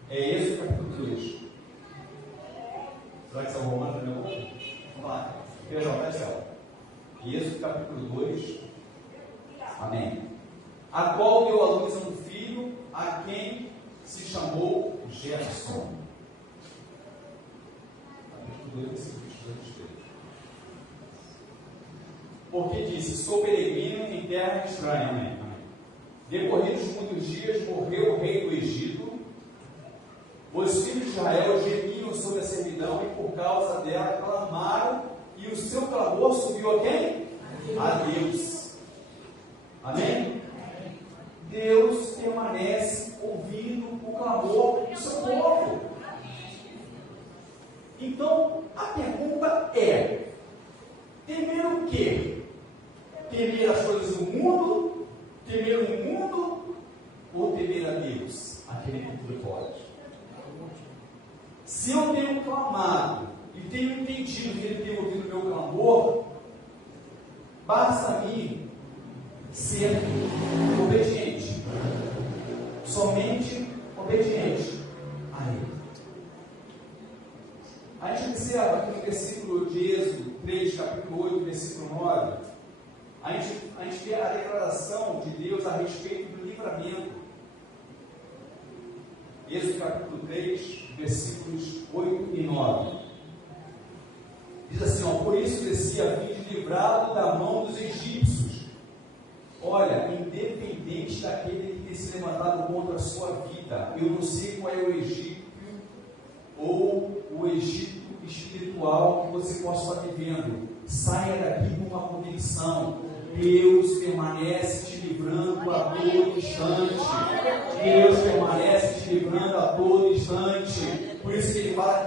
É esse o capítulo 2. Será que são Romanos? Vamos lá. Perdão, tá certo. Êxodo capítulo 2. Amém. A qual deu à luz a um filho, a quem se chamou Gerson. Capítulo 2, versículo 23. Porque disse: sou peregrino em terra estranha. Amém. Decorridos muitos dias, morreu o rei do Egito. Os filhos de Israel gemiam sobre a servidão e por causa dela clamaram, e o seu clamor subiu a quem? A Deus. Amém? Deus permanece ouvindo o clamor do seu povo. Então, a pergunta é: temer o quê? Temer as coisas do mundo? Temer o mundo? Ou temer a Deus, aquele que tudo pode? Se eu tenho clamado e tenho entendido que Ele tem ouvido o meu clamor, basta a mim ser obediente, somente obediente a Ele. A gente observa aqui no versículo de Êxodo 3, capítulo 8, versículo 9, a gente vê a declaração de Deus a respeito do livramento. Êxodo capítulo 3, versículos 8 e 9. Diz assim, ó: por isso desci a fim de livrá-lo da mão dos egípcios. Olha, independente daquele que tem se levantado contra a sua vida, eu não sei qual é o Egito ou o Egito espiritual que você possa estar vivendo, saia daqui com uma convicção: Deus permanece te livrando a todo instante. Deus permanece te livrando a todo instante. Por isso que ele fala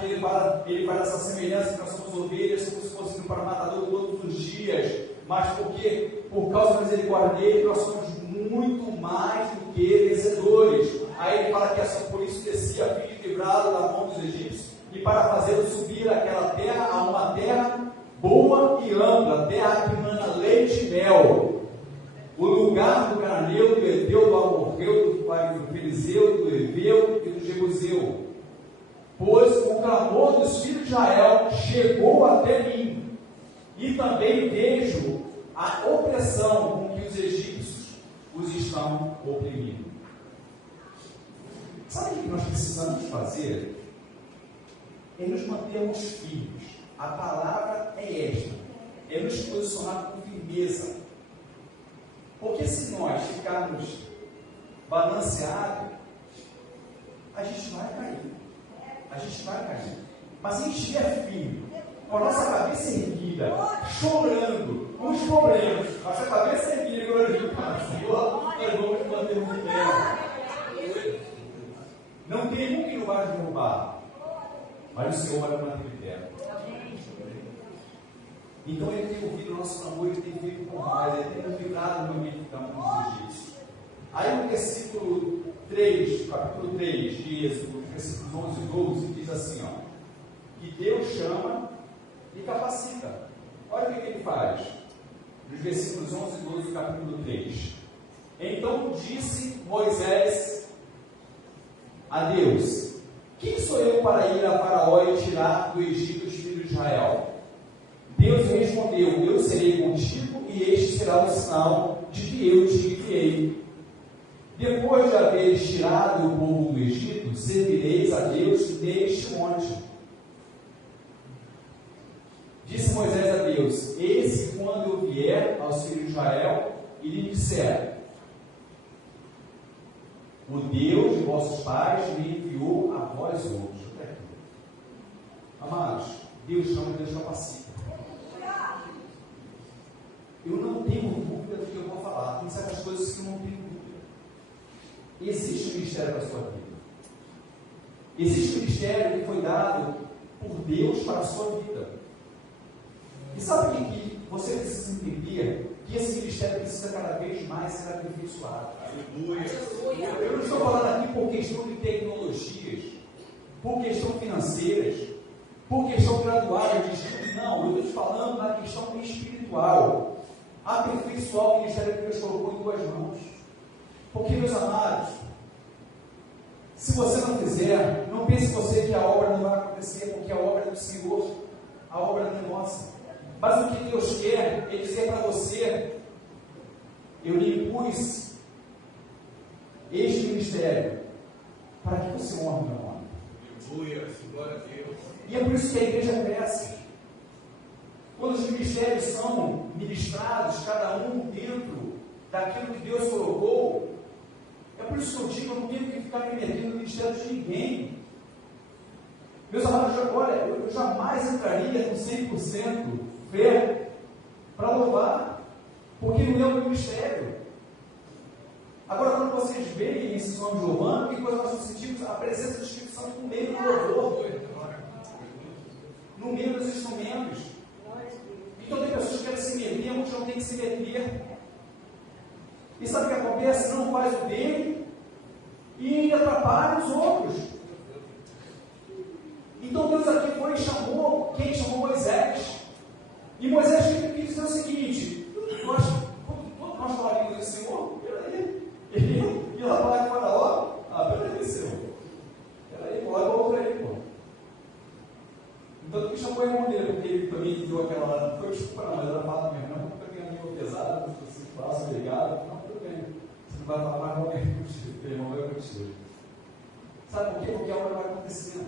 que ele faz essa semelhança, que nós somos ovelhas, como se fosse para o matador todos os dias. Mas porque, por causa da misericórdia dele, nós somos muito mais do que vencedores. Aí ele fala que por isso descia a fim de livrá-lo da mão dos egípcios, e para fazê-lo subir aquela terra, a uma terra boa e ampla, terra que mana leite e mel, o lugar do cananeu, do Eteu, do amorreu, do Ferizeu, do Eveu e do Jebuseu. Pois o clamor dos filhos de Israel chegou até mim, e também vejo a opressão com que os egípcios os estão oprimindo. Sabe o que nós precisamos fazer? É nos mantermos firmes. A palavra é esta: é nos posicionar com firmeza. Porque se nós ficarmos balanceados, a gente vai cair. Mas se a gente estiver firme, com a nossa cabeça erguida, chorando, com os problemas, nossa cabeça erguida, glorificando o Senhor, nós vamos nos manter no pé. Não tem um que não vai nos derrubar, mas o Senhor vai nos manter de pé. Então Ele tem ouvido o nosso clamor, Ele tem feito por nós, Ele tem nos livrado no momento que estamos nos egípcios. Aí no versículo 3, capítulo 3 de Êxodo, versículos 11 e 12, diz assim, ó: que Deus chama e capacita. Olha o que Ele faz. Nos versículos 11 e 12 do capítulo 3. Então disse Moisés a Deus: quem sou eu para ir a Faraó e tirar do Egito os filhos de Israel? Deus respondeu: eu serei contigo, e este será o sinal de que eu te enviei. Depois de haveres tirado o povo do Egito, servireis a Deus neste monte. Disse Moisés a Deus: eis que quando eu vier aos filhos de Israel e lhe disser: o Deus de vossos pais me enviou a vós outros. Deus chama e Deus capacita. Eu não tenho dúvida do que eu vou falar. Tem certas coisas que eu não tenho dúvida. Existe um ministério para a sua vida. Existe um ministério que foi dado por Deus para a sua vida. E sabe o que você precisa entender? Que esse ministério precisa cada vez mais ser aperfeiçoado. Eu não estou falando aqui por questão de tecnologias, por questão financeiras, por questão graduada de estudo. Não, eu estou falando na questão espiritual. Aperfeiçoar o ministério que Deus colocou em tuas mãos. Porque, meus amados, se você não fizer, não pense você que a obra não vai acontecer, porque a obra é do Senhor, a obra não é nossa. Mas o que Deus quer é dizer para você: eu lhe impus este ministério para que você honre o meu nome. Glória a Deus. E é por isso que a igreja cresce. Quando os ministérios são ministrados, cada um dentro daquilo que Deus colocou, é por isso que eu digo: eu não tenho que ficar me metendo no ministério de ninguém. Meus amados, olha, eu jamais entraria com 100% fé para louvar, porque não é o meu ministério. Agora, quando vocês veem esse som de louvando, que coisa nós sentimos? A presença do Espírito Santo no meio do louvor, no meio dos instrumentos. Então tem pessoas que querem se meter, muitos não tem que se meter. E sabe o que acontece? Não faz o dele e atrapalha os outros. Então Deus aqui foi e chamou, quem chamou Moisés. E Moisés teve que dizer o seguinte: nós falaríamos assim, Senhor, peraí, e lá falar com o Faraó, peraí, Senhor, peraí, pô, lá volta aí, pô. Então tu que chamou o irmão dele, porque ele também deu aquela, não foi desculpa não, mas ela fala mesmo, não, porque eu tenho a língua pesada, se falasse obrigado, não, tudo bem, você não vai falar mais alguém contigo, teu irmão vai contigo. Sabe por quê? Porque a obra vai acontecendo.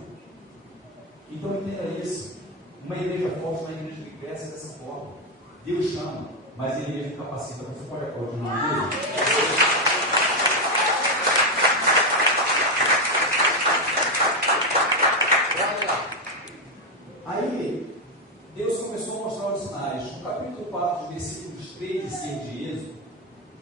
Então entenda isso. Uma igreja forte, uma igreja que cresce dessa forma. Deus chama, mas a igreja capacita. Você pode aplaudir uma igreja? Aí, Deus começou a mostrar os sinais. No capítulo 4, versículos 3 e 6 de Êxodo,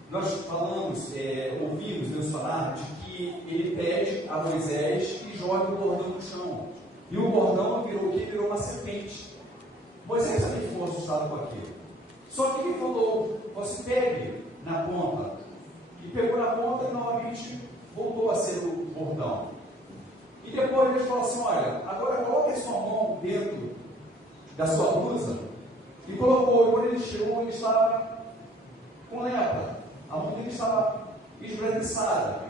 nós falamos, ouvimos Deus falar de que ele pede a Moisés que jogue o bordão no chão. E o bordão virou o que? Virou uma serpente. Moisés também ficou assustado com aquilo. Só que ele falou: você pegue na ponta. E pegou na ponta e novamente voltou a ser o bordão. E depois ele falou assim: olha, agora coloque a sua mão dentro da sua blusa. E colocou, e quando ele chegou, ele estava com lepra. A mão dele estava esbranquiçada.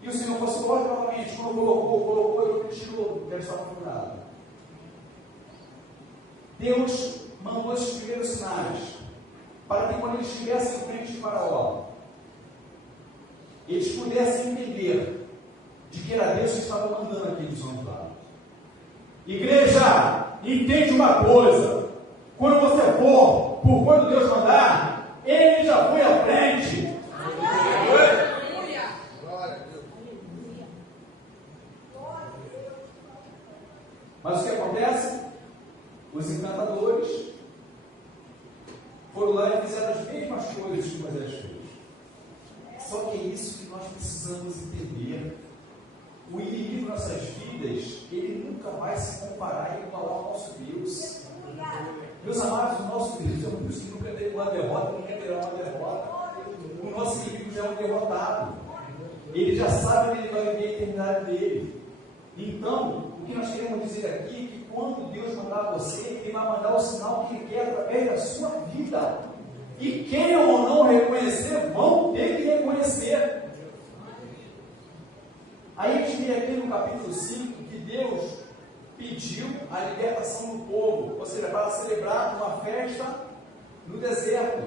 E o Senhor falou assim: coloque novamente. Quando colocou, ele tirou, ele estava curado. Deus mandou esses primeiros sinais para que quando eles estivessem em frente de Faraó, eles pudessem entender de que era Deus que estava mandando aqueles homens lá. Igreja, entende uma coisa: quando você for, por quando Deus mandar, Ele já foi à frente. Mas o que acontece? Os encantadores foram lá e fizeram as mesmas coisas que Moisés fez. Só que é isso que nós precisamos entender. O inimigo nas nossas vidas, ele nunca vai se comparar e igualar ao nosso Deus. Meus amados, o nosso Deus é um Deus que nunca teve uma derrota, nunca terá uma derrota. O nosso inimigo já é um derrotado. Ele já sabe que ele vai viver a eternidade dele. Então, o que nós queremos dizer aqui é que quando Deus mandar você, Ele vai mandar o sinal que Ele quer através da sua vida. E queiram ou não reconhecer, vão ter que reconhecer. Aí a gente vê aqui no capítulo 5 que Deus pediu a libertação do povo, ou seja, para celebrar uma festa no deserto.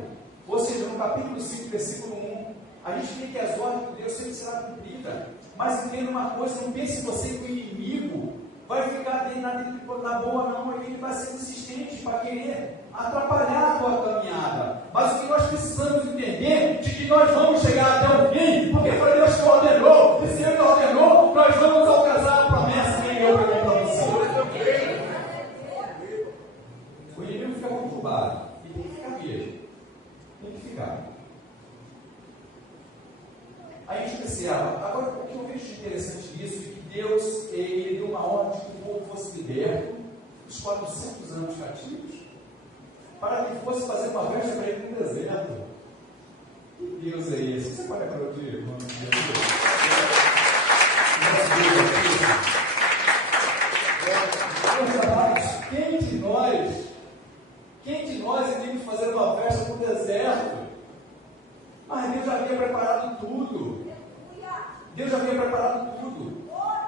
Ou seja, no capítulo 5, versículo 1, a gente vê que as ordens de Deus sempre serão cumpridas. Mas entenda uma coisa: não pense você que o inimigo vai ficar na boa, não. Ele vai ser insistente para querer atrapalhar a tua caminhada. Mas o que nós precisamos entender de que nós vamos chegar até o fim, porque foi Deus que ordenou. E se Ele ordenou, nós vamos alcançar a promessa que Ele deu para você. liberto dos 400 anos cativos, para que fosse fazer uma festa para ele no deserto. Que Deus é esse? Você pode aplaudir, irmão? Meus amados, quem de nós iríamos fazer uma festa no deserto? Mas Deus já havia preparado tudo. Deus já havia preparado tudo.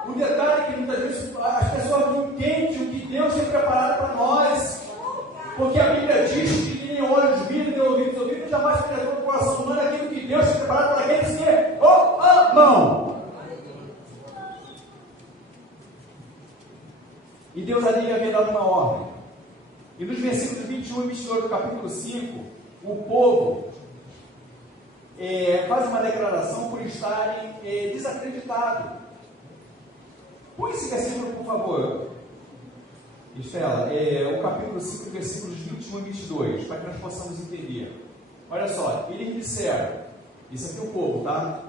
O detalhe é que muitas vezes as pessoas não entendem o que Deus tem preparado para nós. Porque a Bíblia diz que nem olhos viram, nem ouvidos ouviram, jamais penetrou no coração humano aquilo que Deus tem preparado para aqueles que o amam. E Deus ali havia dado uma ordem. E nos versículos 21 e 22 do capítulo 5, o povo faz uma declaração por estarem desacreditados. Põe esse versículo, por favor, Estela, o capítulo 5, versículos 21 e 22, para que nós possamos entender. Olha só, eles disseram, isso aqui é o povo, tá?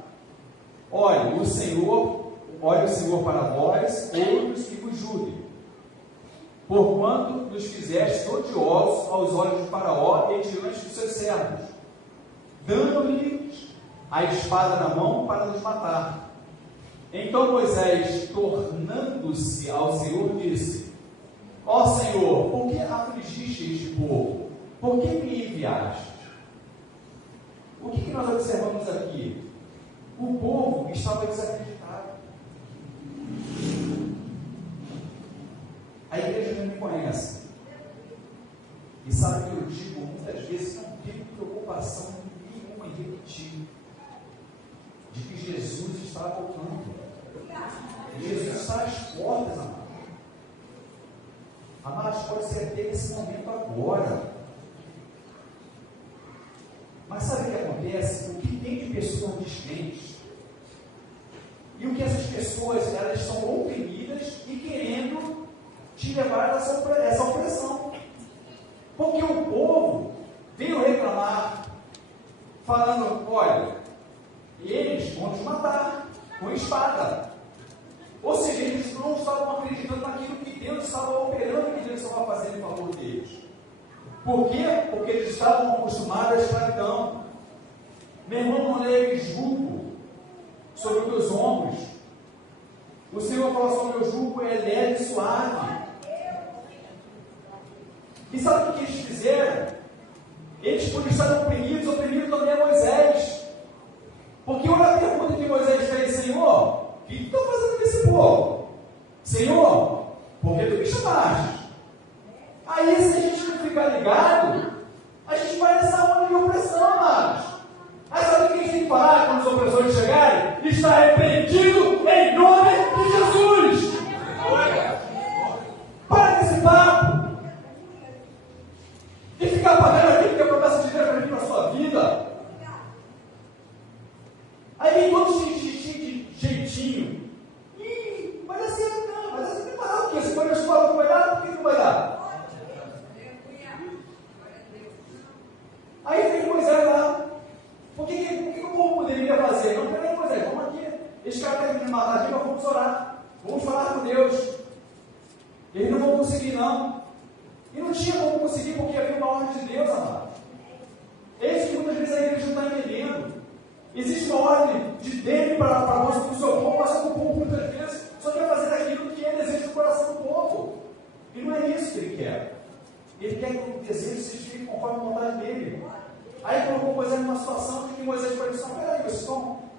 Olhe o Senhor para vós, outros que vos julguem, porquanto nos fizeste odiosos aos olhos de Faraó e diante dos seus servos, dando-lhes a espada na mão para nos matar. Então Moisés, tornando-se ao Senhor, disse: ó Senhor, por que afligiste este povo? Por que me enviaste? O que nós observamos aqui? O povo estava desacreditado. A igreja não me conhece. E sabe que eu digo, muitas vezes não tenho preocupação nenhuma em repetir de que Jesus está voltando. Jesus está às portas, amados. Amados, pode ser até esse momento agora. Mas sabe o que acontece? O que tem de pessoas descrentes? E o que essas pessoas, elas estão oprimidas e querendo te levar a essa opressão. Porque o povo veio reclamar, falando: olha, eles vão nos matar com espada. Ou seja, eles não estavam acreditando naquilo que Deus estava operando, que Deus estava fazendo em favor deles. Por quê? Porque eles estavam acostumados à escravidão. Meu irmão, não leve jugo sobre os teus ombros. O Senhor falou assim: o meu jugo é leve e suave. E sabe o que eles fizeram? Eles, por estarem oprimidos também a Moisés. Porque olha a pergunta que Moisés fez: Senhor, o que estão fazendo com esse povo? Senhor, por que tu me chamaste? Aí, se a gente não ficar ligado, a gente vai nessa onda de opressão, amados. Aí sabe o que a gente tem que falar quando os opressores chegarem? Está repreendido em nome de Jesus. Para com esse papo e ficar pagando aquilo que é promessa de Deus para vir para a sua vida. Aí vem todos de jeitinho. Ih, vai dar certo, não. Vai dar certo, não. Porque se for na escola não vai dar, por que não vai dar? Aí vem Moisés lá. O que o povo poderia fazer? Não, peraí, Moisés, vamos aqui. Esse cara quer me matar aqui, mas vamos orar. Vamos falar com Deus. Eles não vão conseguir, não. E não tinha como conseguir, porque havia uma ordem de Deus, amado. É isso que muitas vezes a igreja não está entendendo. Existe uma ordem de dele para nós, para o seu povo, mas o povo muitas vezes só quer fazer aquilo que é desejo do coração do povo. E não é isso que ele quer. Ele quer que o desejo se fique conforme a vontade dele. Aí colocou Moisés numa situação de que Moisés foi disse: peraí, vocês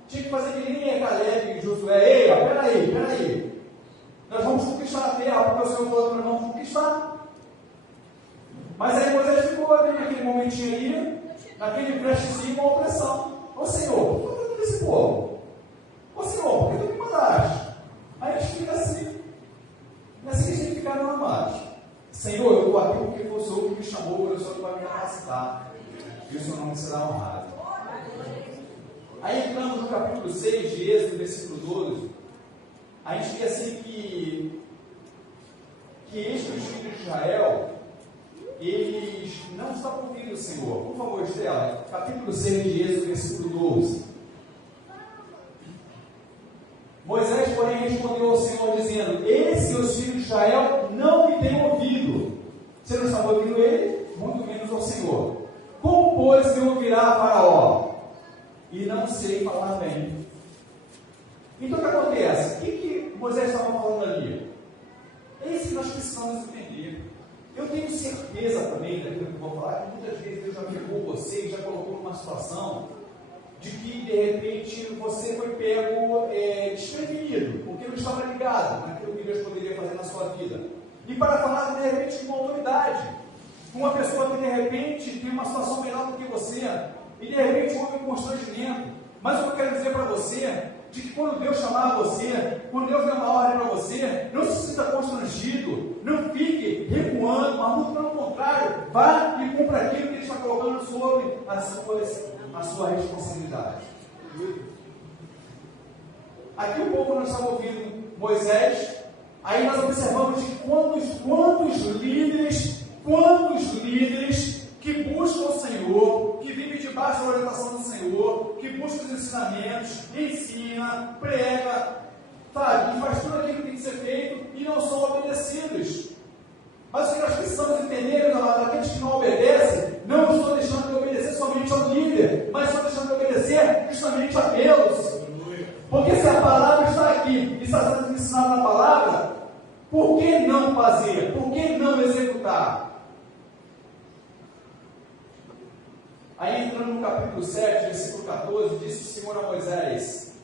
tinha que fazer que nem Caleb e Josué. Ei, peraí. Nós vamos conquistar a terra, porque o Senhor falou que nós vamos conquistar. Mas aí Moisés ficou naquele momentinho ali, naquele flashezinho com a opressão. Ô Senhor, por que eu estou nesse povo? Ô Senhor, por que tu me mandaste? Aí a gente fica assim. Não é assim que a gente fica, não, amados. Senhor, eu estou aqui porque foi o Senhor que me chamou, o Senhor que vai me capacitar. E o seu nome será honrado. Aí entramos no capítulo 6 de Êxodo, versículo 12. A gente vê assim que estes filhos de Israel, eles não estavam ouvindo o Senhor. Por favor, Estela, capítulo 6 de Êxodo, versículo 12. Moisés, porém, respondeu ao Senhor, dizendo: eis que os filhos de Israel não Você não está ouvindo ele, muito menos ao Senhor. Como, pois, eu ouvirá a Faraó? E não sei falar bem. Então o que acontece? O que Moisés estava falando ali? É isso que nós precisamos entender. Eu tenho certeza também, daquilo que eu vou falar, que muitas vezes Deus já pegou você e já colocou numa situação de que, de repente, você foi pego desprevenido, porque não estava ligado naquilo que Deus poderia fazer na sua vida. E para falar, de repente, com uma autoridade, com uma pessoa que, de repente, tem uma situação melhor do que você, e, de repente, houve um constrangimento. Mas o que eu quero dizer para você, de que quando Deus chamar você, quando Deus der uma ordem para você, não se sinta constrangido, não fique recuando, mas muito pelo contrário, vá e cumpra aquilo que Ele está colocando sobre a sua responsabilidade. Aqui o povo não estava ouvindo Moisés, aí nós observamos de quantos líderes que buscam o Senhor, que vivem debaixo da orientação do Senhor, que buscam os ensinamentos, ensina, prega, sabe, e faz tudo aquilo que tem que ser feito e não são obedecidos. Mas o que nós precisamos entender, aqueles que não obedecem, não estou deixando de obedecer somente ao líder, mas estou deixando de obedecer justamente a Deus. Porque se a palavra está aqui e está sendo ensinada na palavra, por que não fazer? Por que não executar? Aí entrando no capítulo 7, versículo 14, disse o Senhor a Moisés: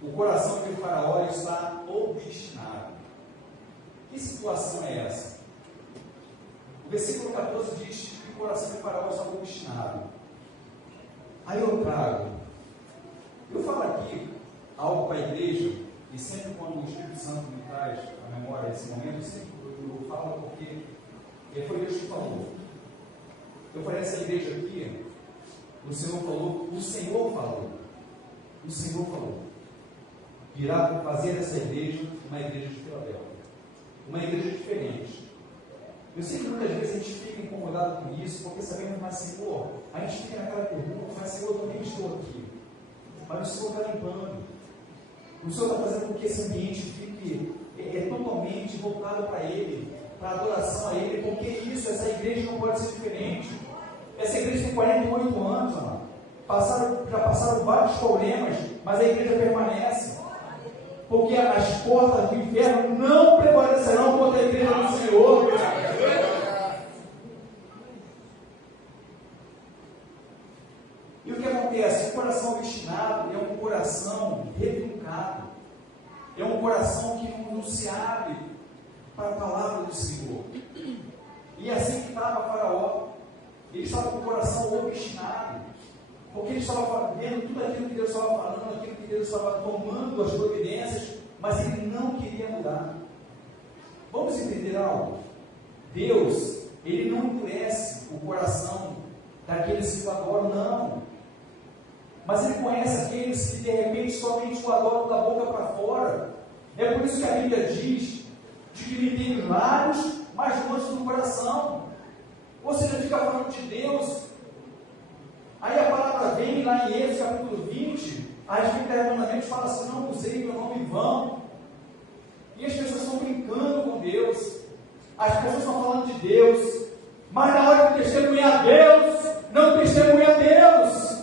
o coração de Faraó está obstinado. Que situação é essa? O versículo 14 diz que o coração de Faraó está obstinado. Aí eu falo aqui algo para a igreja, e sempre quando o Espírito Santo me traz a memória desse momento, eu falo porque foi Deus que falou. Eu falei essa igreja aqui, o Senhor falou, irá fazer dessa igreja uma igreja de Filadélfia, uma igreja diferente. Eu sei que muitas vezes a gente fica incomodado com isso, porque sabemos, mas Senhor, a gente fica naquela pergunta, mas Senhor, eu também estou aqui, mas o Senhor está limpando, o Senhor está fazendo com que esse ambiente fique totalmente voltado para Ele, para adoração a Ele, porque isso, essa igreja não pode ser diferente. Essa igreja tem 48 anos, amado. Já passaram vários problemas, mas a igreja permanece, porque as portas do inferno não prevalecerão contra a igreja do Senhor. E o que acontece? O coração obstinado é um coração revincado, é um coração que não se abre para a palavra do Senhor. E assim que estava Faraó, ele estava com o coração obstinado, porque ele estava vendo tudo aquilo que Deus estava falando, aquilo que Deus estava tomando as providências, mas ele não queria mudar. Vamos entender algo? Deus, Ele não endurece o coração daqueles que o adoram, não. Mas Ele conhece aqueles que de repente somente o adoram da boca para fora. É por isso que a Bíblia diz de que Ele tem os lábios, mas longe do coração. Ou seja, fica falando de Deus. Aí a palavra vem lá em Êxodo capítulo 20, a respeito dos mandamentos, fala assim: não usei meu nome em vão. E as pessoas estão brincando com Deus, as pessoas estão falando de Deus, mas na hora de testemunhar a Deus, não testemunha a Deus.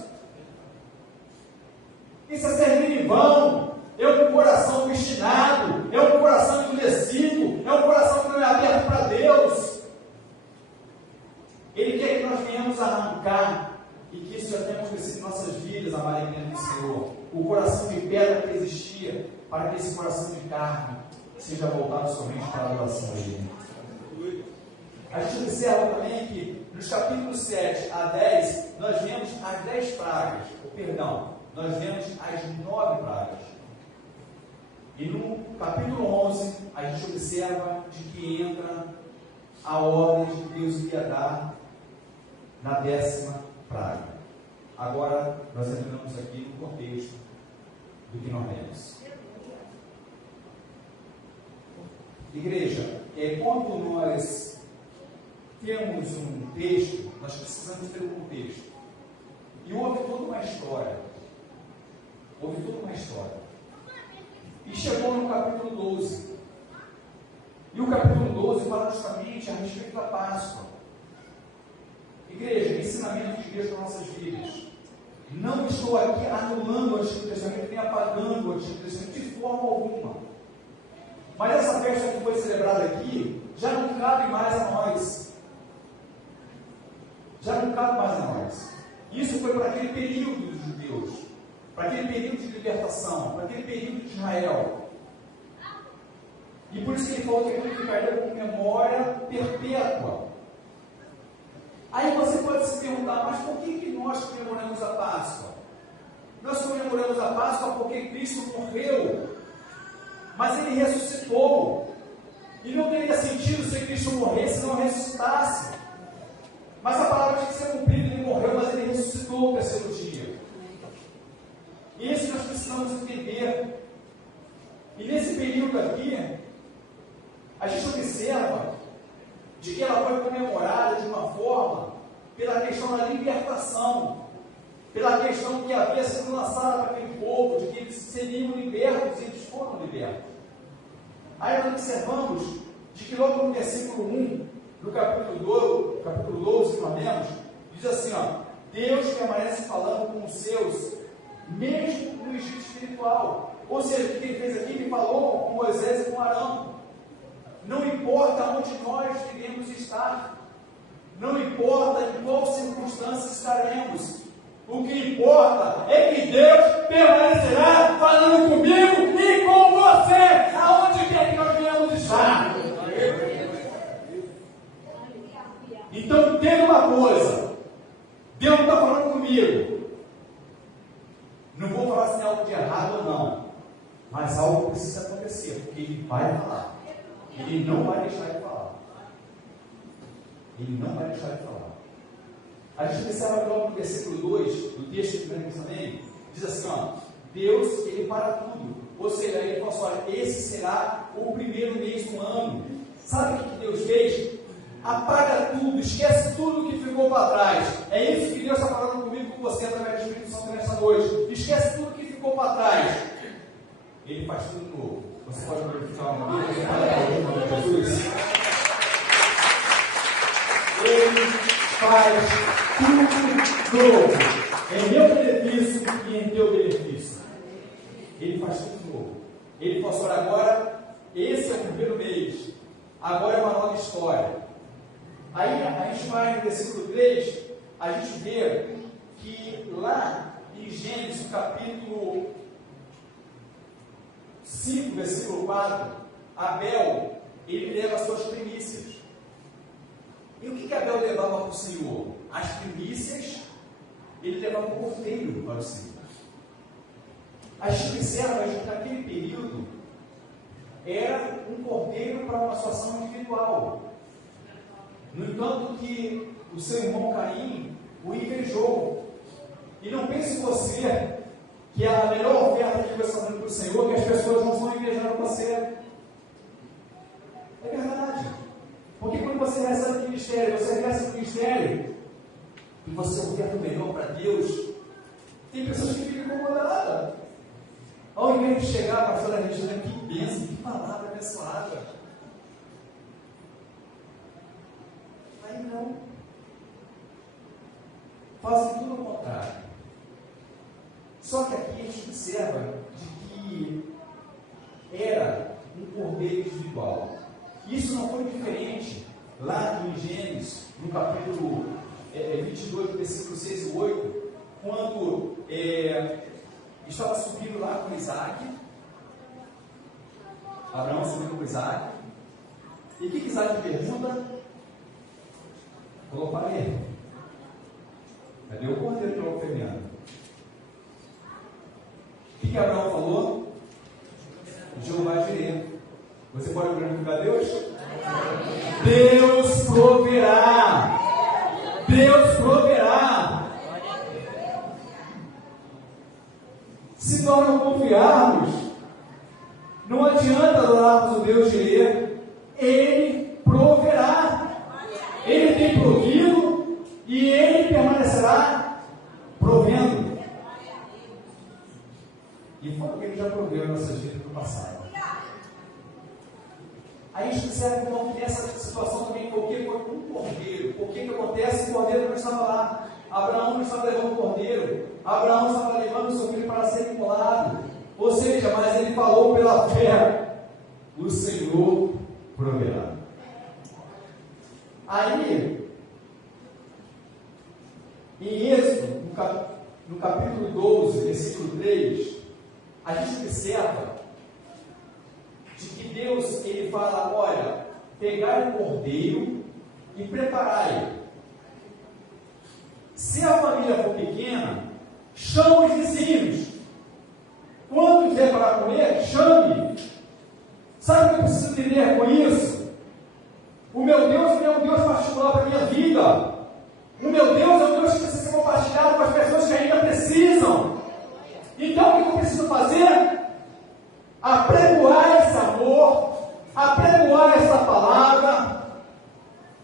Isso é servir em vão, é um coração obstinado, é um coração endurecido, é um coração que não é aberto para Deus. Ele quer que nós venhamos arrancar, e que isso já tenha acontecido em nossas vidas, amada igreja do Senhor, o coração de pedra que existia, para que esse coração de carne seja voltado somente para a adoração a Ele. A gente observa também que nos capítulos 7 a 10, nós vemos as 10 pragas, nós vemos as 9 pragas. E no capítulo 11, a gente observa de que entra a ordem de Deus iria dar na 10ª praga. Agora, nós entramos aqui no contexto do que nós vemos. Igreja, quando nós temos um texto, nós precisamos ter um contexto. E houve toda uma história. E chegou no capítulo 12. E o capítulo 12 fala justamente a respeito da Páscoa. Igreja, ensinamento de Deus para nossas vidas. Não estou aqui anulando o Antigo Testamento, nem apagando o Antigo Testamento de forma alguma. Mas essa festa que foi celebrada aqui, já não cabe mais a nós. Já não cabe mais a nós. Isso foi para aquele período dos judeus, para aquele período de libertação, para aquele período de Israel. E por isso que ele falou que aquilo ficaria com memória perpétua. Aí você pode se perguntar, mas por que nós comemoramos a Páscoa? Nós comemoramos a Páscoa porque Cristo morreu, mas Ele ressuscitou. E não teria sentido se Cristo morresse e não ressuscitasse. Mas a palavra tinha que ser cumprida, Ele morreu, mas Ele ressuscitou o terceiro dia. Isso nós precisamos entender. E nesse período aqui, a gente observa de que ela foi comemorada de uma forma pela questão da libertação, pela questão que havia sido lançada para aquele povo, de que eles seriam libertos e eles foram libertos. Aí nós observamos de que logo no versículo 1, no capítulo 12, pelo menos, diz assim, ó, Deus permanece falando com os seus, mesmo no Egito espiritual. Ou seja, o que ele fez aqui? Ele falou com Moisés e com Arão. Não importa onde nós iremos estar, não importa em qual circunstância estaremos, o que importa é que Deus permanecerá falando comigo e com você, aonde quer que nós venhamos estar. Então entenda uma coisa, Deus não está falando comigo, não vou falar se é algo de errado ou não, mas algo precisa acontecer, porque Ele vai falar. Ele não vai deixar de falar. Ele não vai deixar de falar. A gente observa logo no versículo 2, do texto que vemos também, diz assim, ó, Deus, Ele para tudo. Ou seja, Ele falou assim, olha, esse será o primeiro mês do ano. Sabe o que Deus fez? Apaga tudo, esquece tudo que ficou para trás. É isso que Deus está falando comigo, com você, através do Espírito Santo nesta noite. Esquece tudo que ficou para trás. Ele faz tudo novo. Você pode glorificar o nome dele, Jesus. Ele faz tudo novo, em meu benefício e em teu benefício. Ele faz tudo novo. Ele falou assim, agora, esse é o primeiro mês, agora é uma nova história. Aí a gente vai no versículo 3, a gente vê que lá em Gênesis, capítulo 5, versículo 4, Abel, ele leva as suas primícias. E o que Abel levava para o Senhor? As primícias, ele levava o cordeiro para o Senhor. A gente observa que naquele período era um cordeiro para uma situação individual. No entanto que o seu irmão Caim o invejou. E não pense você que a melhor oferta que você está dando para o Senhor, que as pessoas não estão invejando você. É verdade. Porque quando você recebe o ministério, você recebe o ministério, e você oferta o melhor para Deus, tem pessoas que ficam incomodadas. Ao invés de chegar para a pastora Regina, que bênção, que palavra abençoada. Aí não. Fazem tudo ao contrário. Só que aqui a gente observa de que era um cordeiro individual. Isso não foi diferente lá em Gênesis, no capítulo 22, versículos 6 e 8, quando estava subindo lá com Isaac, Abraão subindo com Isaac, e o que Isaac pergunta? Falou, pai, cadê o cordeiro que eu estou oferecendo? O que Abraão falou? Jeová Jireh. Você pode glorificar Deus? Deus proverá. Deus proverá. Se nós não confiarmos, não adianta adorarmos o Deus Jireh. Ele proverá. Ele tem provido e Ele permanecerá provendo. E foi o que Ele já proveu em nossas vidas no passado. Aí a gente observa acontece? O cordeiro não estava lá. Abraão não estava levando o cordeiro. Abraão estava levando o seu filho para ser imolado. Ou seja, mas ele falou pela fé: o Senhor proverá. Aí, em Êxodo, no capítulo 12, versículo 3, a gente observa de que Deus, ele fala: olha, pegai o cordeiro e preparai. Se a família for pequena, chama os vizinhos. Quando vier para comer, chame. Sabe o que eu preciso entender com isso? O meu Deus não é um Deus particular para a minha vida. O meu Deus é um Deus que precisa ser compartilhado com as pessoas que ainda precisam. Então, o que eu preciso fazer? Apregoar esse amor, apregoar essa palavra,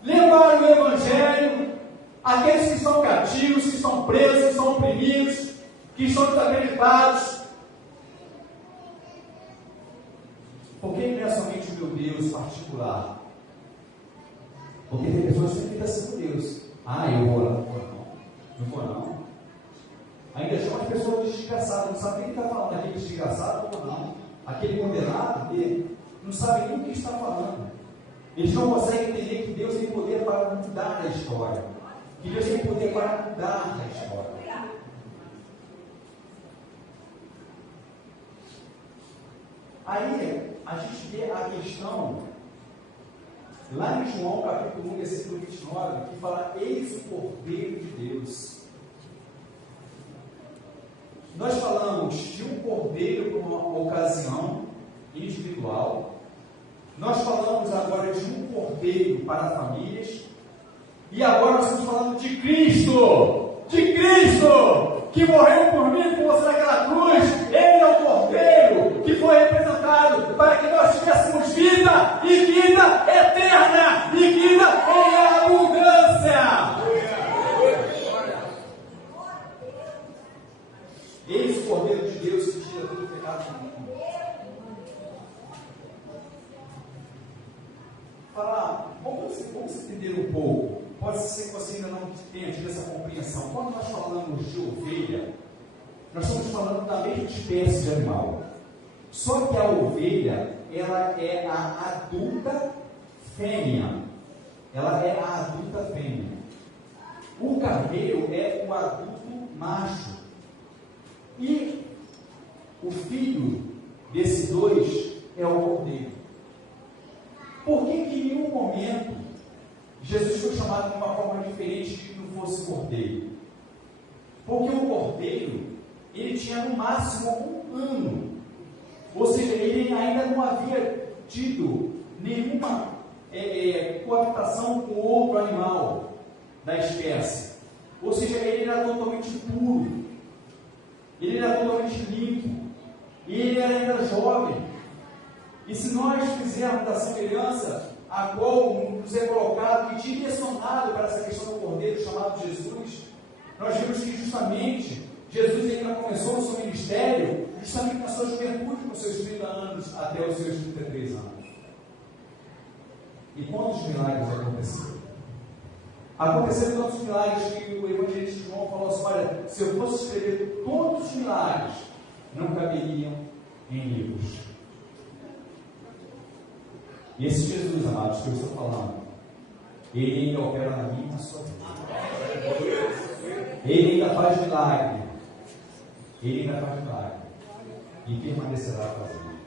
levar o Evangelho àqueles que estão cativos, que estão presos, que estão oprimidos, que estão desacreditados. Porque ele não é somente o meu Deus particular. Porque tem pessoas que ficam assim com Deus. Ah, eu vou lá, não vou não. Não vou não. Ainda chama as pessoas de desgraçado, não sabe nem o que está falando. Aquele desgraçado ou não. Aquele condenado, ele não sabe nem o que está falando. Eles não conseguem entender que Deus tem poder para mudar a história. Que Deus tem poder para mudar a história. Aí, a gente vê a questão, lá em João, capítulo 1, versículo 29, que fala: eis o Cordeiro de Deus. Nós falamos de um cordeiro para uma ocasião individual. Nós falamos agora de um cordeiro para famílias. E agora nós estamos falando de Cristo. De Cristo! Que morreu por mim, por você naquela cruz. Ele é o cordeiro que foi representado para que nós tivéssemos vida e vida eterna e vida em abundância. Eis o Cordeiro de Deus que tira todo o pecado do mundo. Vamos entender um pouco. Pode ser que você ainda não tenha tido essa compreensão. Quando nós falamos de ovelha, nós estamos falando da mesma espécie de animal. Só que a ovelha, ela é a adulta fêmea. Ela é a adulta fêmea. O carneiro é o adulto macho. E o filho desses dois é o cordeiro. Por que em nenhum momento Jesus foi chamado de uma forma diferente de que não fosse cordeiro? Porque o cordeiro, ele tinha no máximo 1 ano. Ou seja, ele ainda não havia tido nenhuma coabitação com outro animal da espécie. Ou seja, ele era totalmente puro. Ele era totalmente limpo. E ele era ainda jovem. E se nós fizermos da semelhança a qual nos é colocado e direcionado para essa questão do cordeiro chamado Jesus, nós vimos que justamente Jesus ainda começou o seu ministério justamente na sua juventude, com seus 30 anos até os seus 33 anos. E quantos milagres aconteceram? Aconteceram tantos milagres que o evangelista João falou assim: olha, se eu fosse escrever todos os milagres, não caberiam em livros. E esse Jesus, amados, que eu estou falando, ele ainda opera na minha e na sua vida. Ele ainda faz milagre. Ele ainda faz milagre. E permanecerá fazendo.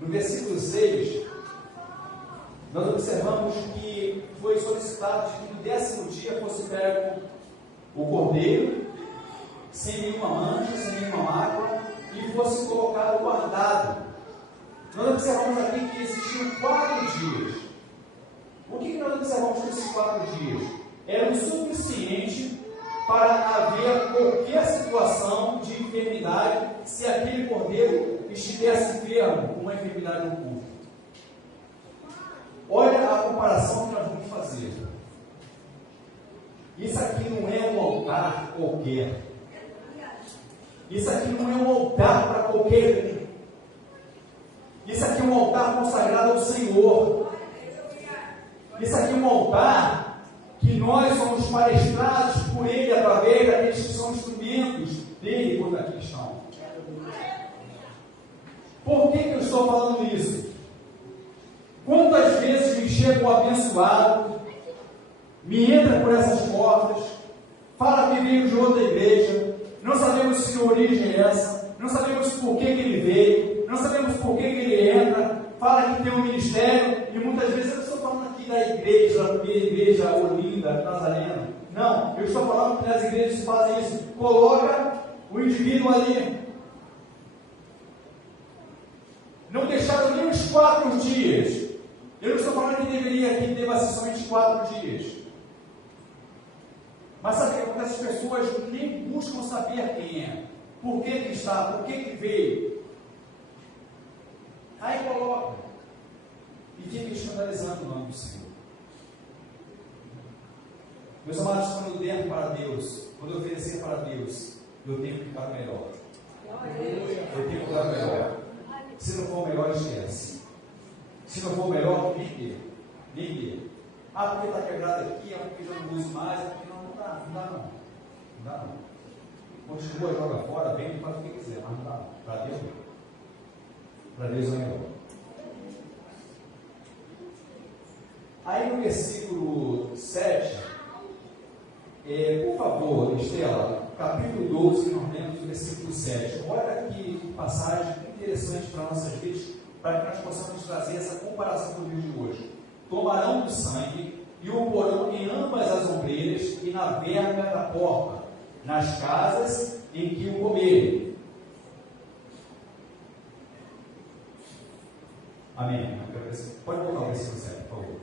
No versículo 6, nós observamos que foi solicitado que no 10º dia fosse pego o cordeiro, sem nenhuma mancha, sem nenhuma mácula, e fosse colocado guardado. Nós observamos aqui que existiam 4 dias. O que nós observamos nesses 4 dias? Era o suficiente para haver qualquer situação de enfermidade, se aquele cordeiro estivesse enfermo, uma enfermidade no corpo. Olha a comparação que nós vamos fazer. Isso aqui não é um altar qualquer. Isso aqui não é um altar para qualquer um. Isso aqui é um altar consagrado ao Senhor. Isso aqui é um nós somos palestrados por Ele através daqueles que são instrumentos dele quando aqui estão. Por que eu estou falando isso? Quantas vezes me chega um abençoado, me entra por essas portas, fala que veio de outra igreja, não sabemos que origem é essa, não sabemos por que ele veio, não sabemos por que ele entra, fala que tem um ministério, e muitas vezes eu estou falando aqui da igreja Olinda, Nazarena. Não, eu estou falando que as igrejas fazem isso, coloca o indivíduo ali. Não deixaram nem os 4 dias. Eu não estou falando que deveria aqui ter somente 4 dias. Mas sabe o que acontece? As pessoas nem buscam saber quem é, por que ele está, por que ele veio. Aí coloca e fica escandalizando o nome do Senhor. Meus amados, quando eu der para Deus, quando eu oferecer para Deus, eu tenho que dar melhor. Eu tenho que dar melhor. Se não for melhor, esquece. Se não for melhor, nem dê. Ah, porque está quebrado aqui, é porque já não uso mais, é porque não dá não. Continua, joga fora, vem e faz o que quiser, mas não dá não. Para Deus não. Para Deus é melhor. Aí no versículo 7, por favor, Estela, capítulo 12, que nós lemos o versículo 7. Olha que passagem interessante para nossas vidas, para que nós possamos trazer essa comparação com o dia de hoje. Tomarão do sangue e o porão em ambas as ombreiras e na verga da porta, nas casas em que o comerem. Amém. Pode colocar o versículo 7, por favor.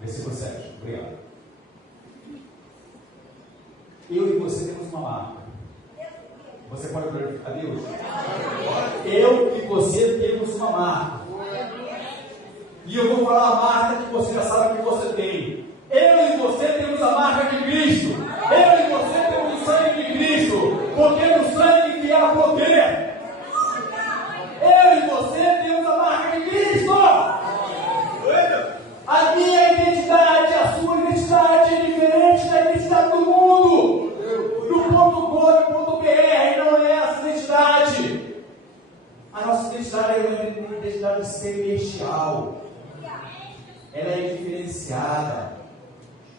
Versículo 7, obrigado. Eu e você temos uma marca. Você pode glorificar a Deus? Eu e você temos uma marca. E eu vou falar a marca que você já sabe que você tem. Eu e você temos a marca de Cristo. Eu e você temos o sangue de Cristo. Porque no sangue que há poder. Eu e você temos a marca de Cristo. A minha identidade, a sua identidade é diferente da identidade do mundo. No ponto .com.br não é essa identidade. A nossa identidade é uma identidade celestial. Ela é diferenciada.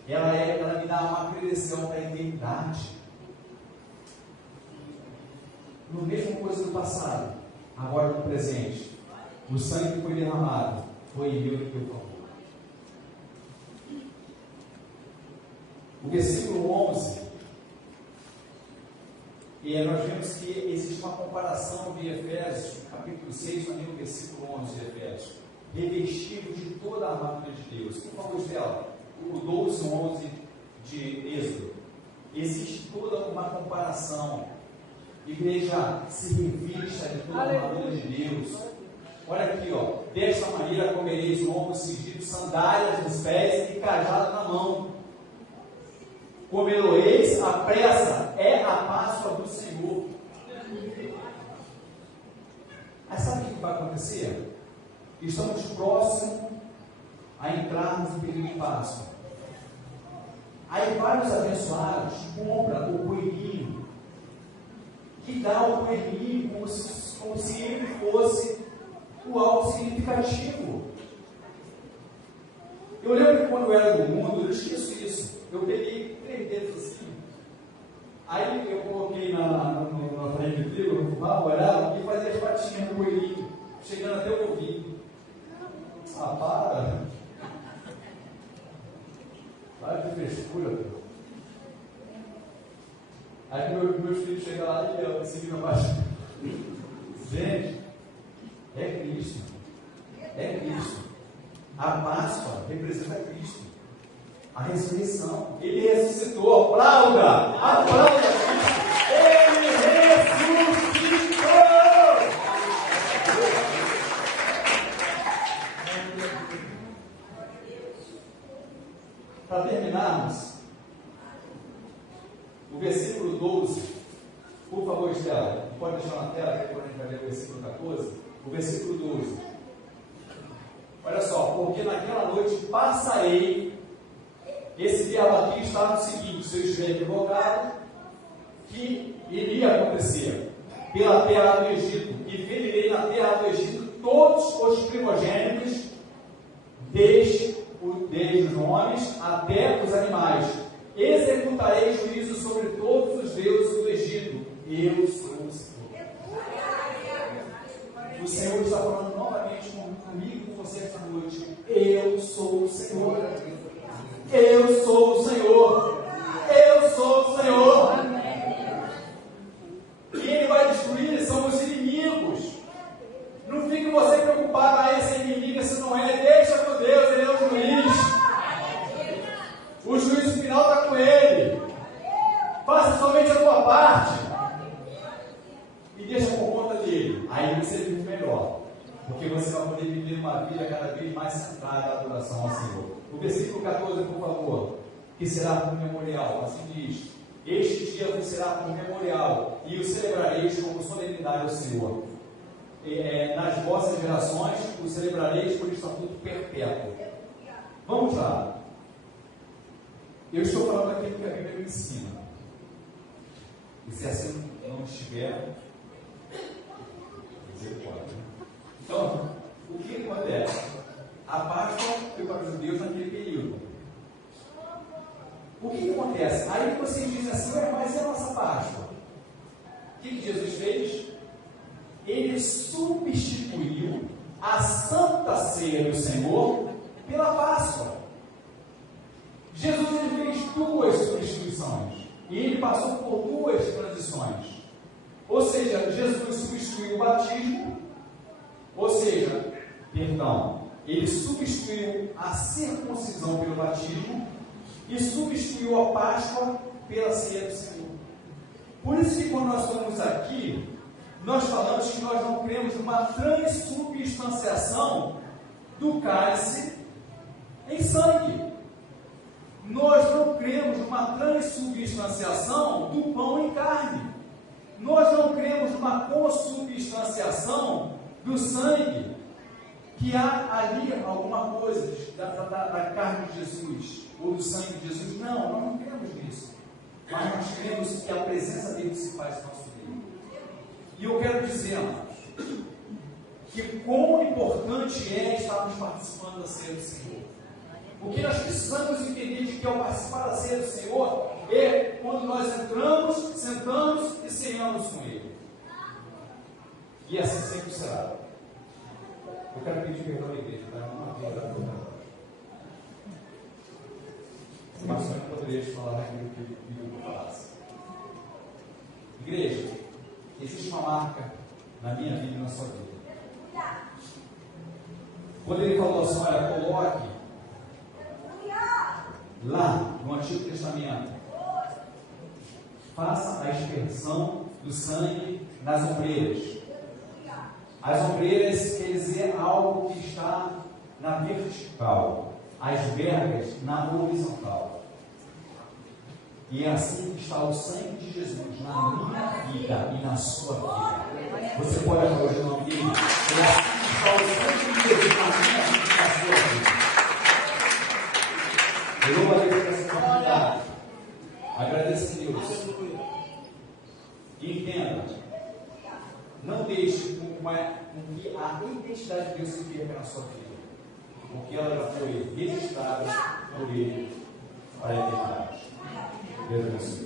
Ela me dá uma credencial para a eternidade. No mesmo coisa do passado, agora no presente. O sangue que foi derramado foi em meu e teu favor. O versículo 11, e nós vemos que existe uma comparação de Efésios, capítulo 6, também no versículo 11 de Efésios, revestido de toda a armadura de Deus. Por favor, Estela, o 12, 11 de Êxodo, existe toda uma comparação. Igreja, se revista de toda a armadura de Deus. Olha aqui, ó, desta maneira comereis lombos cingidos, sandálias nos pés e cajado na mão. Comeloeis a pressa, é a Páscoa do Senhor. Aí sabe o que vai acontecer? Estamos próximos a entrarmos no período de Páscoa. Aí vários abençoados compram o coelhinho, que dá o coelhinho como se ele fosse o algo significativo. Eu lembro que quando eu era do mundo, eu esqueço isso. Eu peguei 3 dedos assim. Aí eu coloquei na frente de trigo, no fubá, olhava e fazia as patinhas no coelhinho, chegando até o ouvido. Ah, para de frescura, pô. Aí meus filhos chegam lá e eu seguindo a paixão. Gente, é Cristo. É Cristo. A Páscoa representa Cristo. A ressurreição. Ele ressuscitou. Aplauda! Aplauda! Ele ressuscitou! Para terminarmos, o versículo 12, por favor, Estela, pode deixar na tela, que quando a gente vai ler o versículo 14, o versículo 12. Olha só, porque naquela noite passarei esse diabo aqui está no seguinte: se eu estiver equivocado, que iria acontecer pela terra do Egito, e ferirei na terra do Egito todos os primogênitos, desde os homens até os animais. Executarei juízo sobre todos os deuses do Egito. Eu sou o Senhor. O Senhor está falando novamente comigo e com você esta noite. Eu sou o Senhor. Eu sou o Senhor. Eu sou o Senhor. Quem Ele vai destruir são os inimigos. Não fique você preocupado, esse inimigo, esse não é. Deixa com Deus, Ele é o juiz. O juízo final está com Ele. Faça somente a tua parte e deixa por conta dele. Aí você vive melhor, porque você vai poder viver uma vida cada vez mais centrada na adoração ao Senhor. O versículo 14, por favor. Que será por memorial, assim diz: este dia vos será por memorial, e o celebrareis como solenidade ao Senhor. Nas vossas gerações o celebrareis por estatuto perpétuo. Vamos lá. Eu estou falando aquilo que a Bíblia me ensina. E se assim não estiver, misericórdia. Então, o que acontece? A Páscoa foi para os judeus naquele período. O que acontece? Aí vocês dizem assim: mas é a nossa Páscoa. O que Jesus fez? Ele substituiu a Santa Ceia do Senhor pela Páscoa. Jesus ele fez duas substituições. E ele passou por duas transições. Ou seja, Jesus substituiu o batismo. Ele substituiu a circuncisão pelo batismo e substituiu a Páscoa pela ceia do Senhor. Por isso que quando nós estamos aqui, nós falamos que nós não cremos numa transubstanciação do cálice em sangue. Nós não cremos numa transubstanciação do pão em carne. Nós não cremos numa consubstanciação do sangue, que há ali alguma coisa da carne de Jesus, ou do sangue de Jesus. Não, nós não cremos nisso. Mas nós cremos que a presença dele se faz nosso meio. E eu quero dizer, amados, que quão importante é estarmos participando da ceia do Senhor. O que nós precisamos entender de que ao participar da ceia do Senhor é quando nós entramos, sentamos e ceamos com Ele. E assim sempre será. Eu quero pedir perdão à igreja, tá? Uma vez a toda. Mas só que poderia falar aquilo que eu falasse. Igreja, existe uma marca na minha vida e na sua vida. Quando ele falou assim: olha, coloque lá no Antigo Testamento, faça a aspersão do sangue nas ombreiras. As ombreiras quer dizer algo que está na vertical, as vergas na horizontal. E é assim que está o sangue de Jesus na minha vida e na sua vida. Você pode hoje não vir. É assim que está o sangue de Jesus na minha vida e na sua vida. Eu louvo a Deus por essa oportunidade. Agradeço a Deus. E entenda, não deixe com que a identidade de Deus se perca na sua vida, porque ela já foi registrada por Ele para a eternidade. Deus abençoe.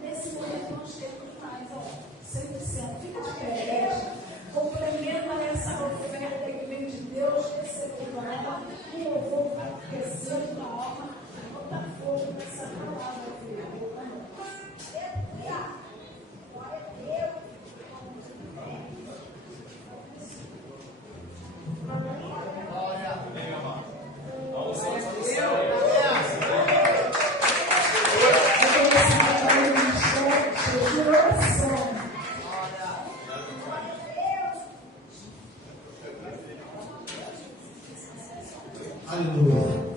Nesse momento nós temos mais, 100%. Fica de pé, igreja. Complementa essa oferta que vem de Deus, recebendo a alma, o louvor vai crescendo a alma, botar fogo nessa palavra, filho. Aleluia.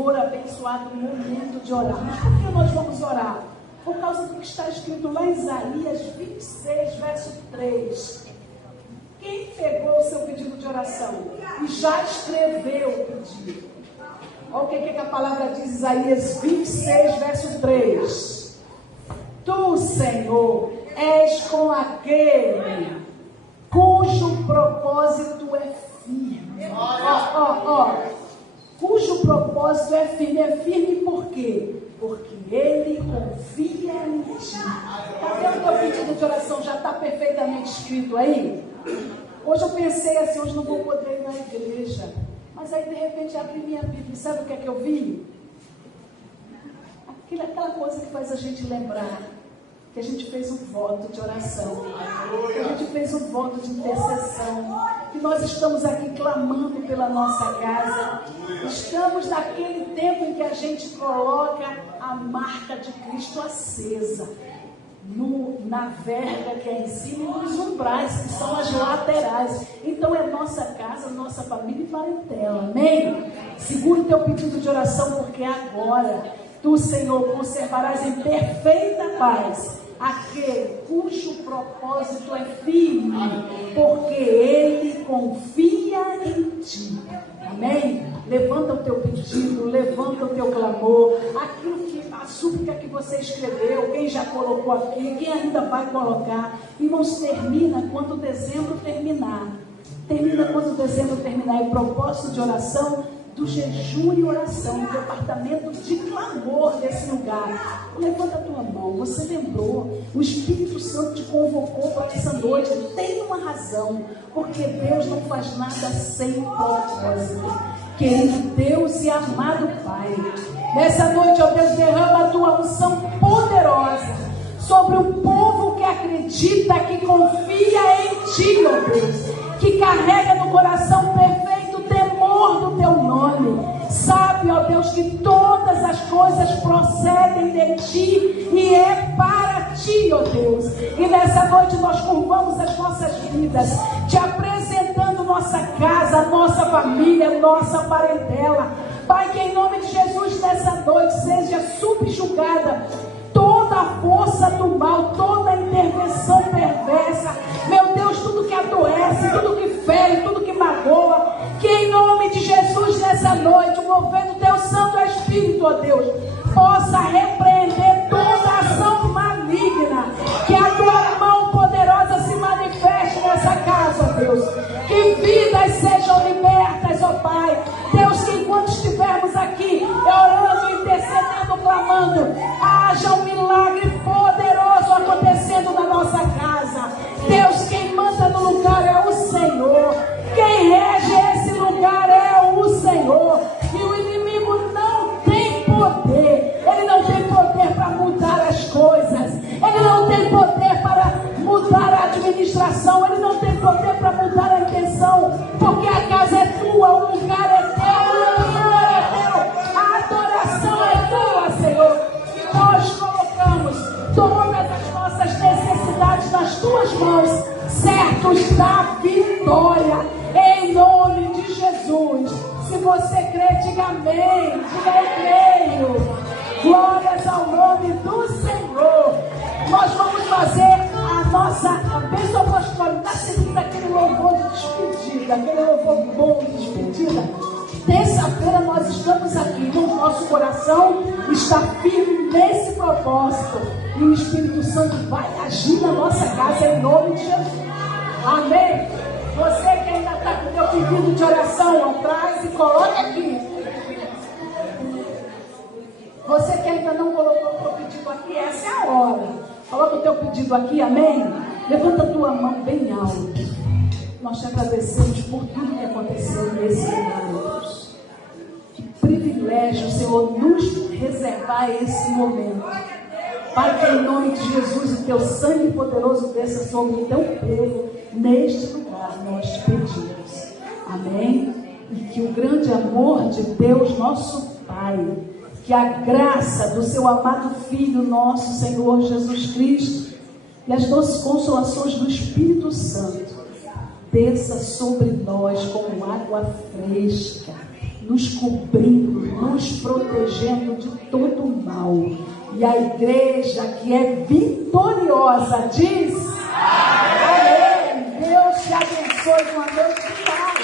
louvor abençoado, momento de orar. Mas por que nós vamos orar? Por causa do que está escrito lá em Isaías 26, verso 3. Quem pegou o seu pedido de oração e já escreveu o pedido? Olha o que a palavra diz, Isaías 26, verso 3. Tu, Senhor, és com aquele cujo propósito é firme. Cujo propósito é firme por quê? Porque ele confia em ti. Cadê o teu pedido de oração? Já está perfeitamente escrito aí? Hoje eu pensei assim, hoje não vou poder ir na igreja. Mas aí de repente abri minha Bíblia e sabe o que é que eu vi? Aquela coisa que faz a gente lembrar que a gente fez um voto de oração, que a gente fez um voto de intercessão, que nós estamos aqui clamando pela nossa casa. Estamos naquele tempo em que a gente coloca a marca de Cristo acesa na verga que é em cima e nos umbrais, que são as laterais. Então é nossa casa, nossa família e parentela, amém? Segura o teu pedido de oração, porque agora tu, Senhor, conservarás em perfeita paz aquele cujo propósito é firme, porque ele confia em ti. Amém? Levanta o teu pedido, levanta o teu clamor, aquilo que a súplica que você escreveu, quem já colocou aqui, quem ainda vai colocar. Irmãos, termina quando dezembro terminar. Termina quando dezembro terminar. E propósito de oração do jejum e oração, do departamento de clamor desse lugar. Levanta a tua mão, você lembrou, o Espírito Santo te convocou para essa noite, tem uma razão, porque Deus não faz nada sem propósito. Querido Deus e amado Pai, nessa noite, ó Deus, derrama a tua unção poderosa sobre o povo que acredita, que confia em ti, ó Deus, que carrega no coração perfeito o temor do teu nome. Sabe, ó Deus, que todas as coisas procedem de ti e é para ti, ó Deus. E nessa noite nós curvamos as nossas vidas, te apresentando nossa casa, nossa família, nossa parentela. Pai, que em nome de Jesus nessa noite seja subjugada toda a força do mal, toda a intervenção perversa. Meu Deus, tudo que adoece, tudo que fere, tudo que magoa, que em nome de Jesus nessa noite, o mover do teu Santo Espírito, ó Deus, possa repreender toda ação maligna, que a tua mão poderosa se manifeste nessa casa, ó Deus, que vidas sejam libertas, ó Pai. Deus, que enquanto estivermos aqui orando, intercedendo, clamando, haja um milagre poderoso acontecendo na nossa casa. Deus, quem manda no lugar é o Senhor, quem rege esse lugar é o Senhor, e o inimigo não tem poder, ele não tem poder para mudar as coisas, ele não tem poder para mudar a administração, ele não tem poder para mudar a intenção, porque a casa é tua, o lugar é teu, o louvor é teu, a adoração é tua, Senhor. E nós colocamos todas as nossas necessidades nas tuas mãos, certos da vitória, em nome de Jesus. Se você crê, diga amém, diga eu creio. Glórias ao nome do Senhor. Nós vamos fazer a nossa bênção apostólica, está seguindo aquele louvor de despedida, aquele louvor bom de despedida. Terça-feira nós estamos aqui, o nosso coração está firme nesse propósito, e o Espírito Santo vai agir na nossa casa em nome de Jesus. Amém? Você que ainda está com o teu pedido de oração atrás, e coloca aqui. Você que ainda não colocou o teu pedido aqui, essa é a hora. Coloca o teu pedido aqui, amém? Levanta a tua mão bem alto. Nós te agradecemos por tudo que aconteceu nesse lugar, Deus. Que privilégio, Senhor, nos reservar esse momento. Pai, que em nome de Jesus o teu sangue poderoso desça sobre o teu povo neste lugar, nós te pedimos. Amém? E que o grande amor de Deus, nosso Pai, que a graça do seu amado Filho, nosso Senhor Jesus Cristo, e as doces consolações do Espírito Santo desça sobre nós como água água fresca, nos cobrindo, nos protegendo de todo o mal. E a igreja que é vitoriosa diz: amém. Deus te abençoe com a noite de paz.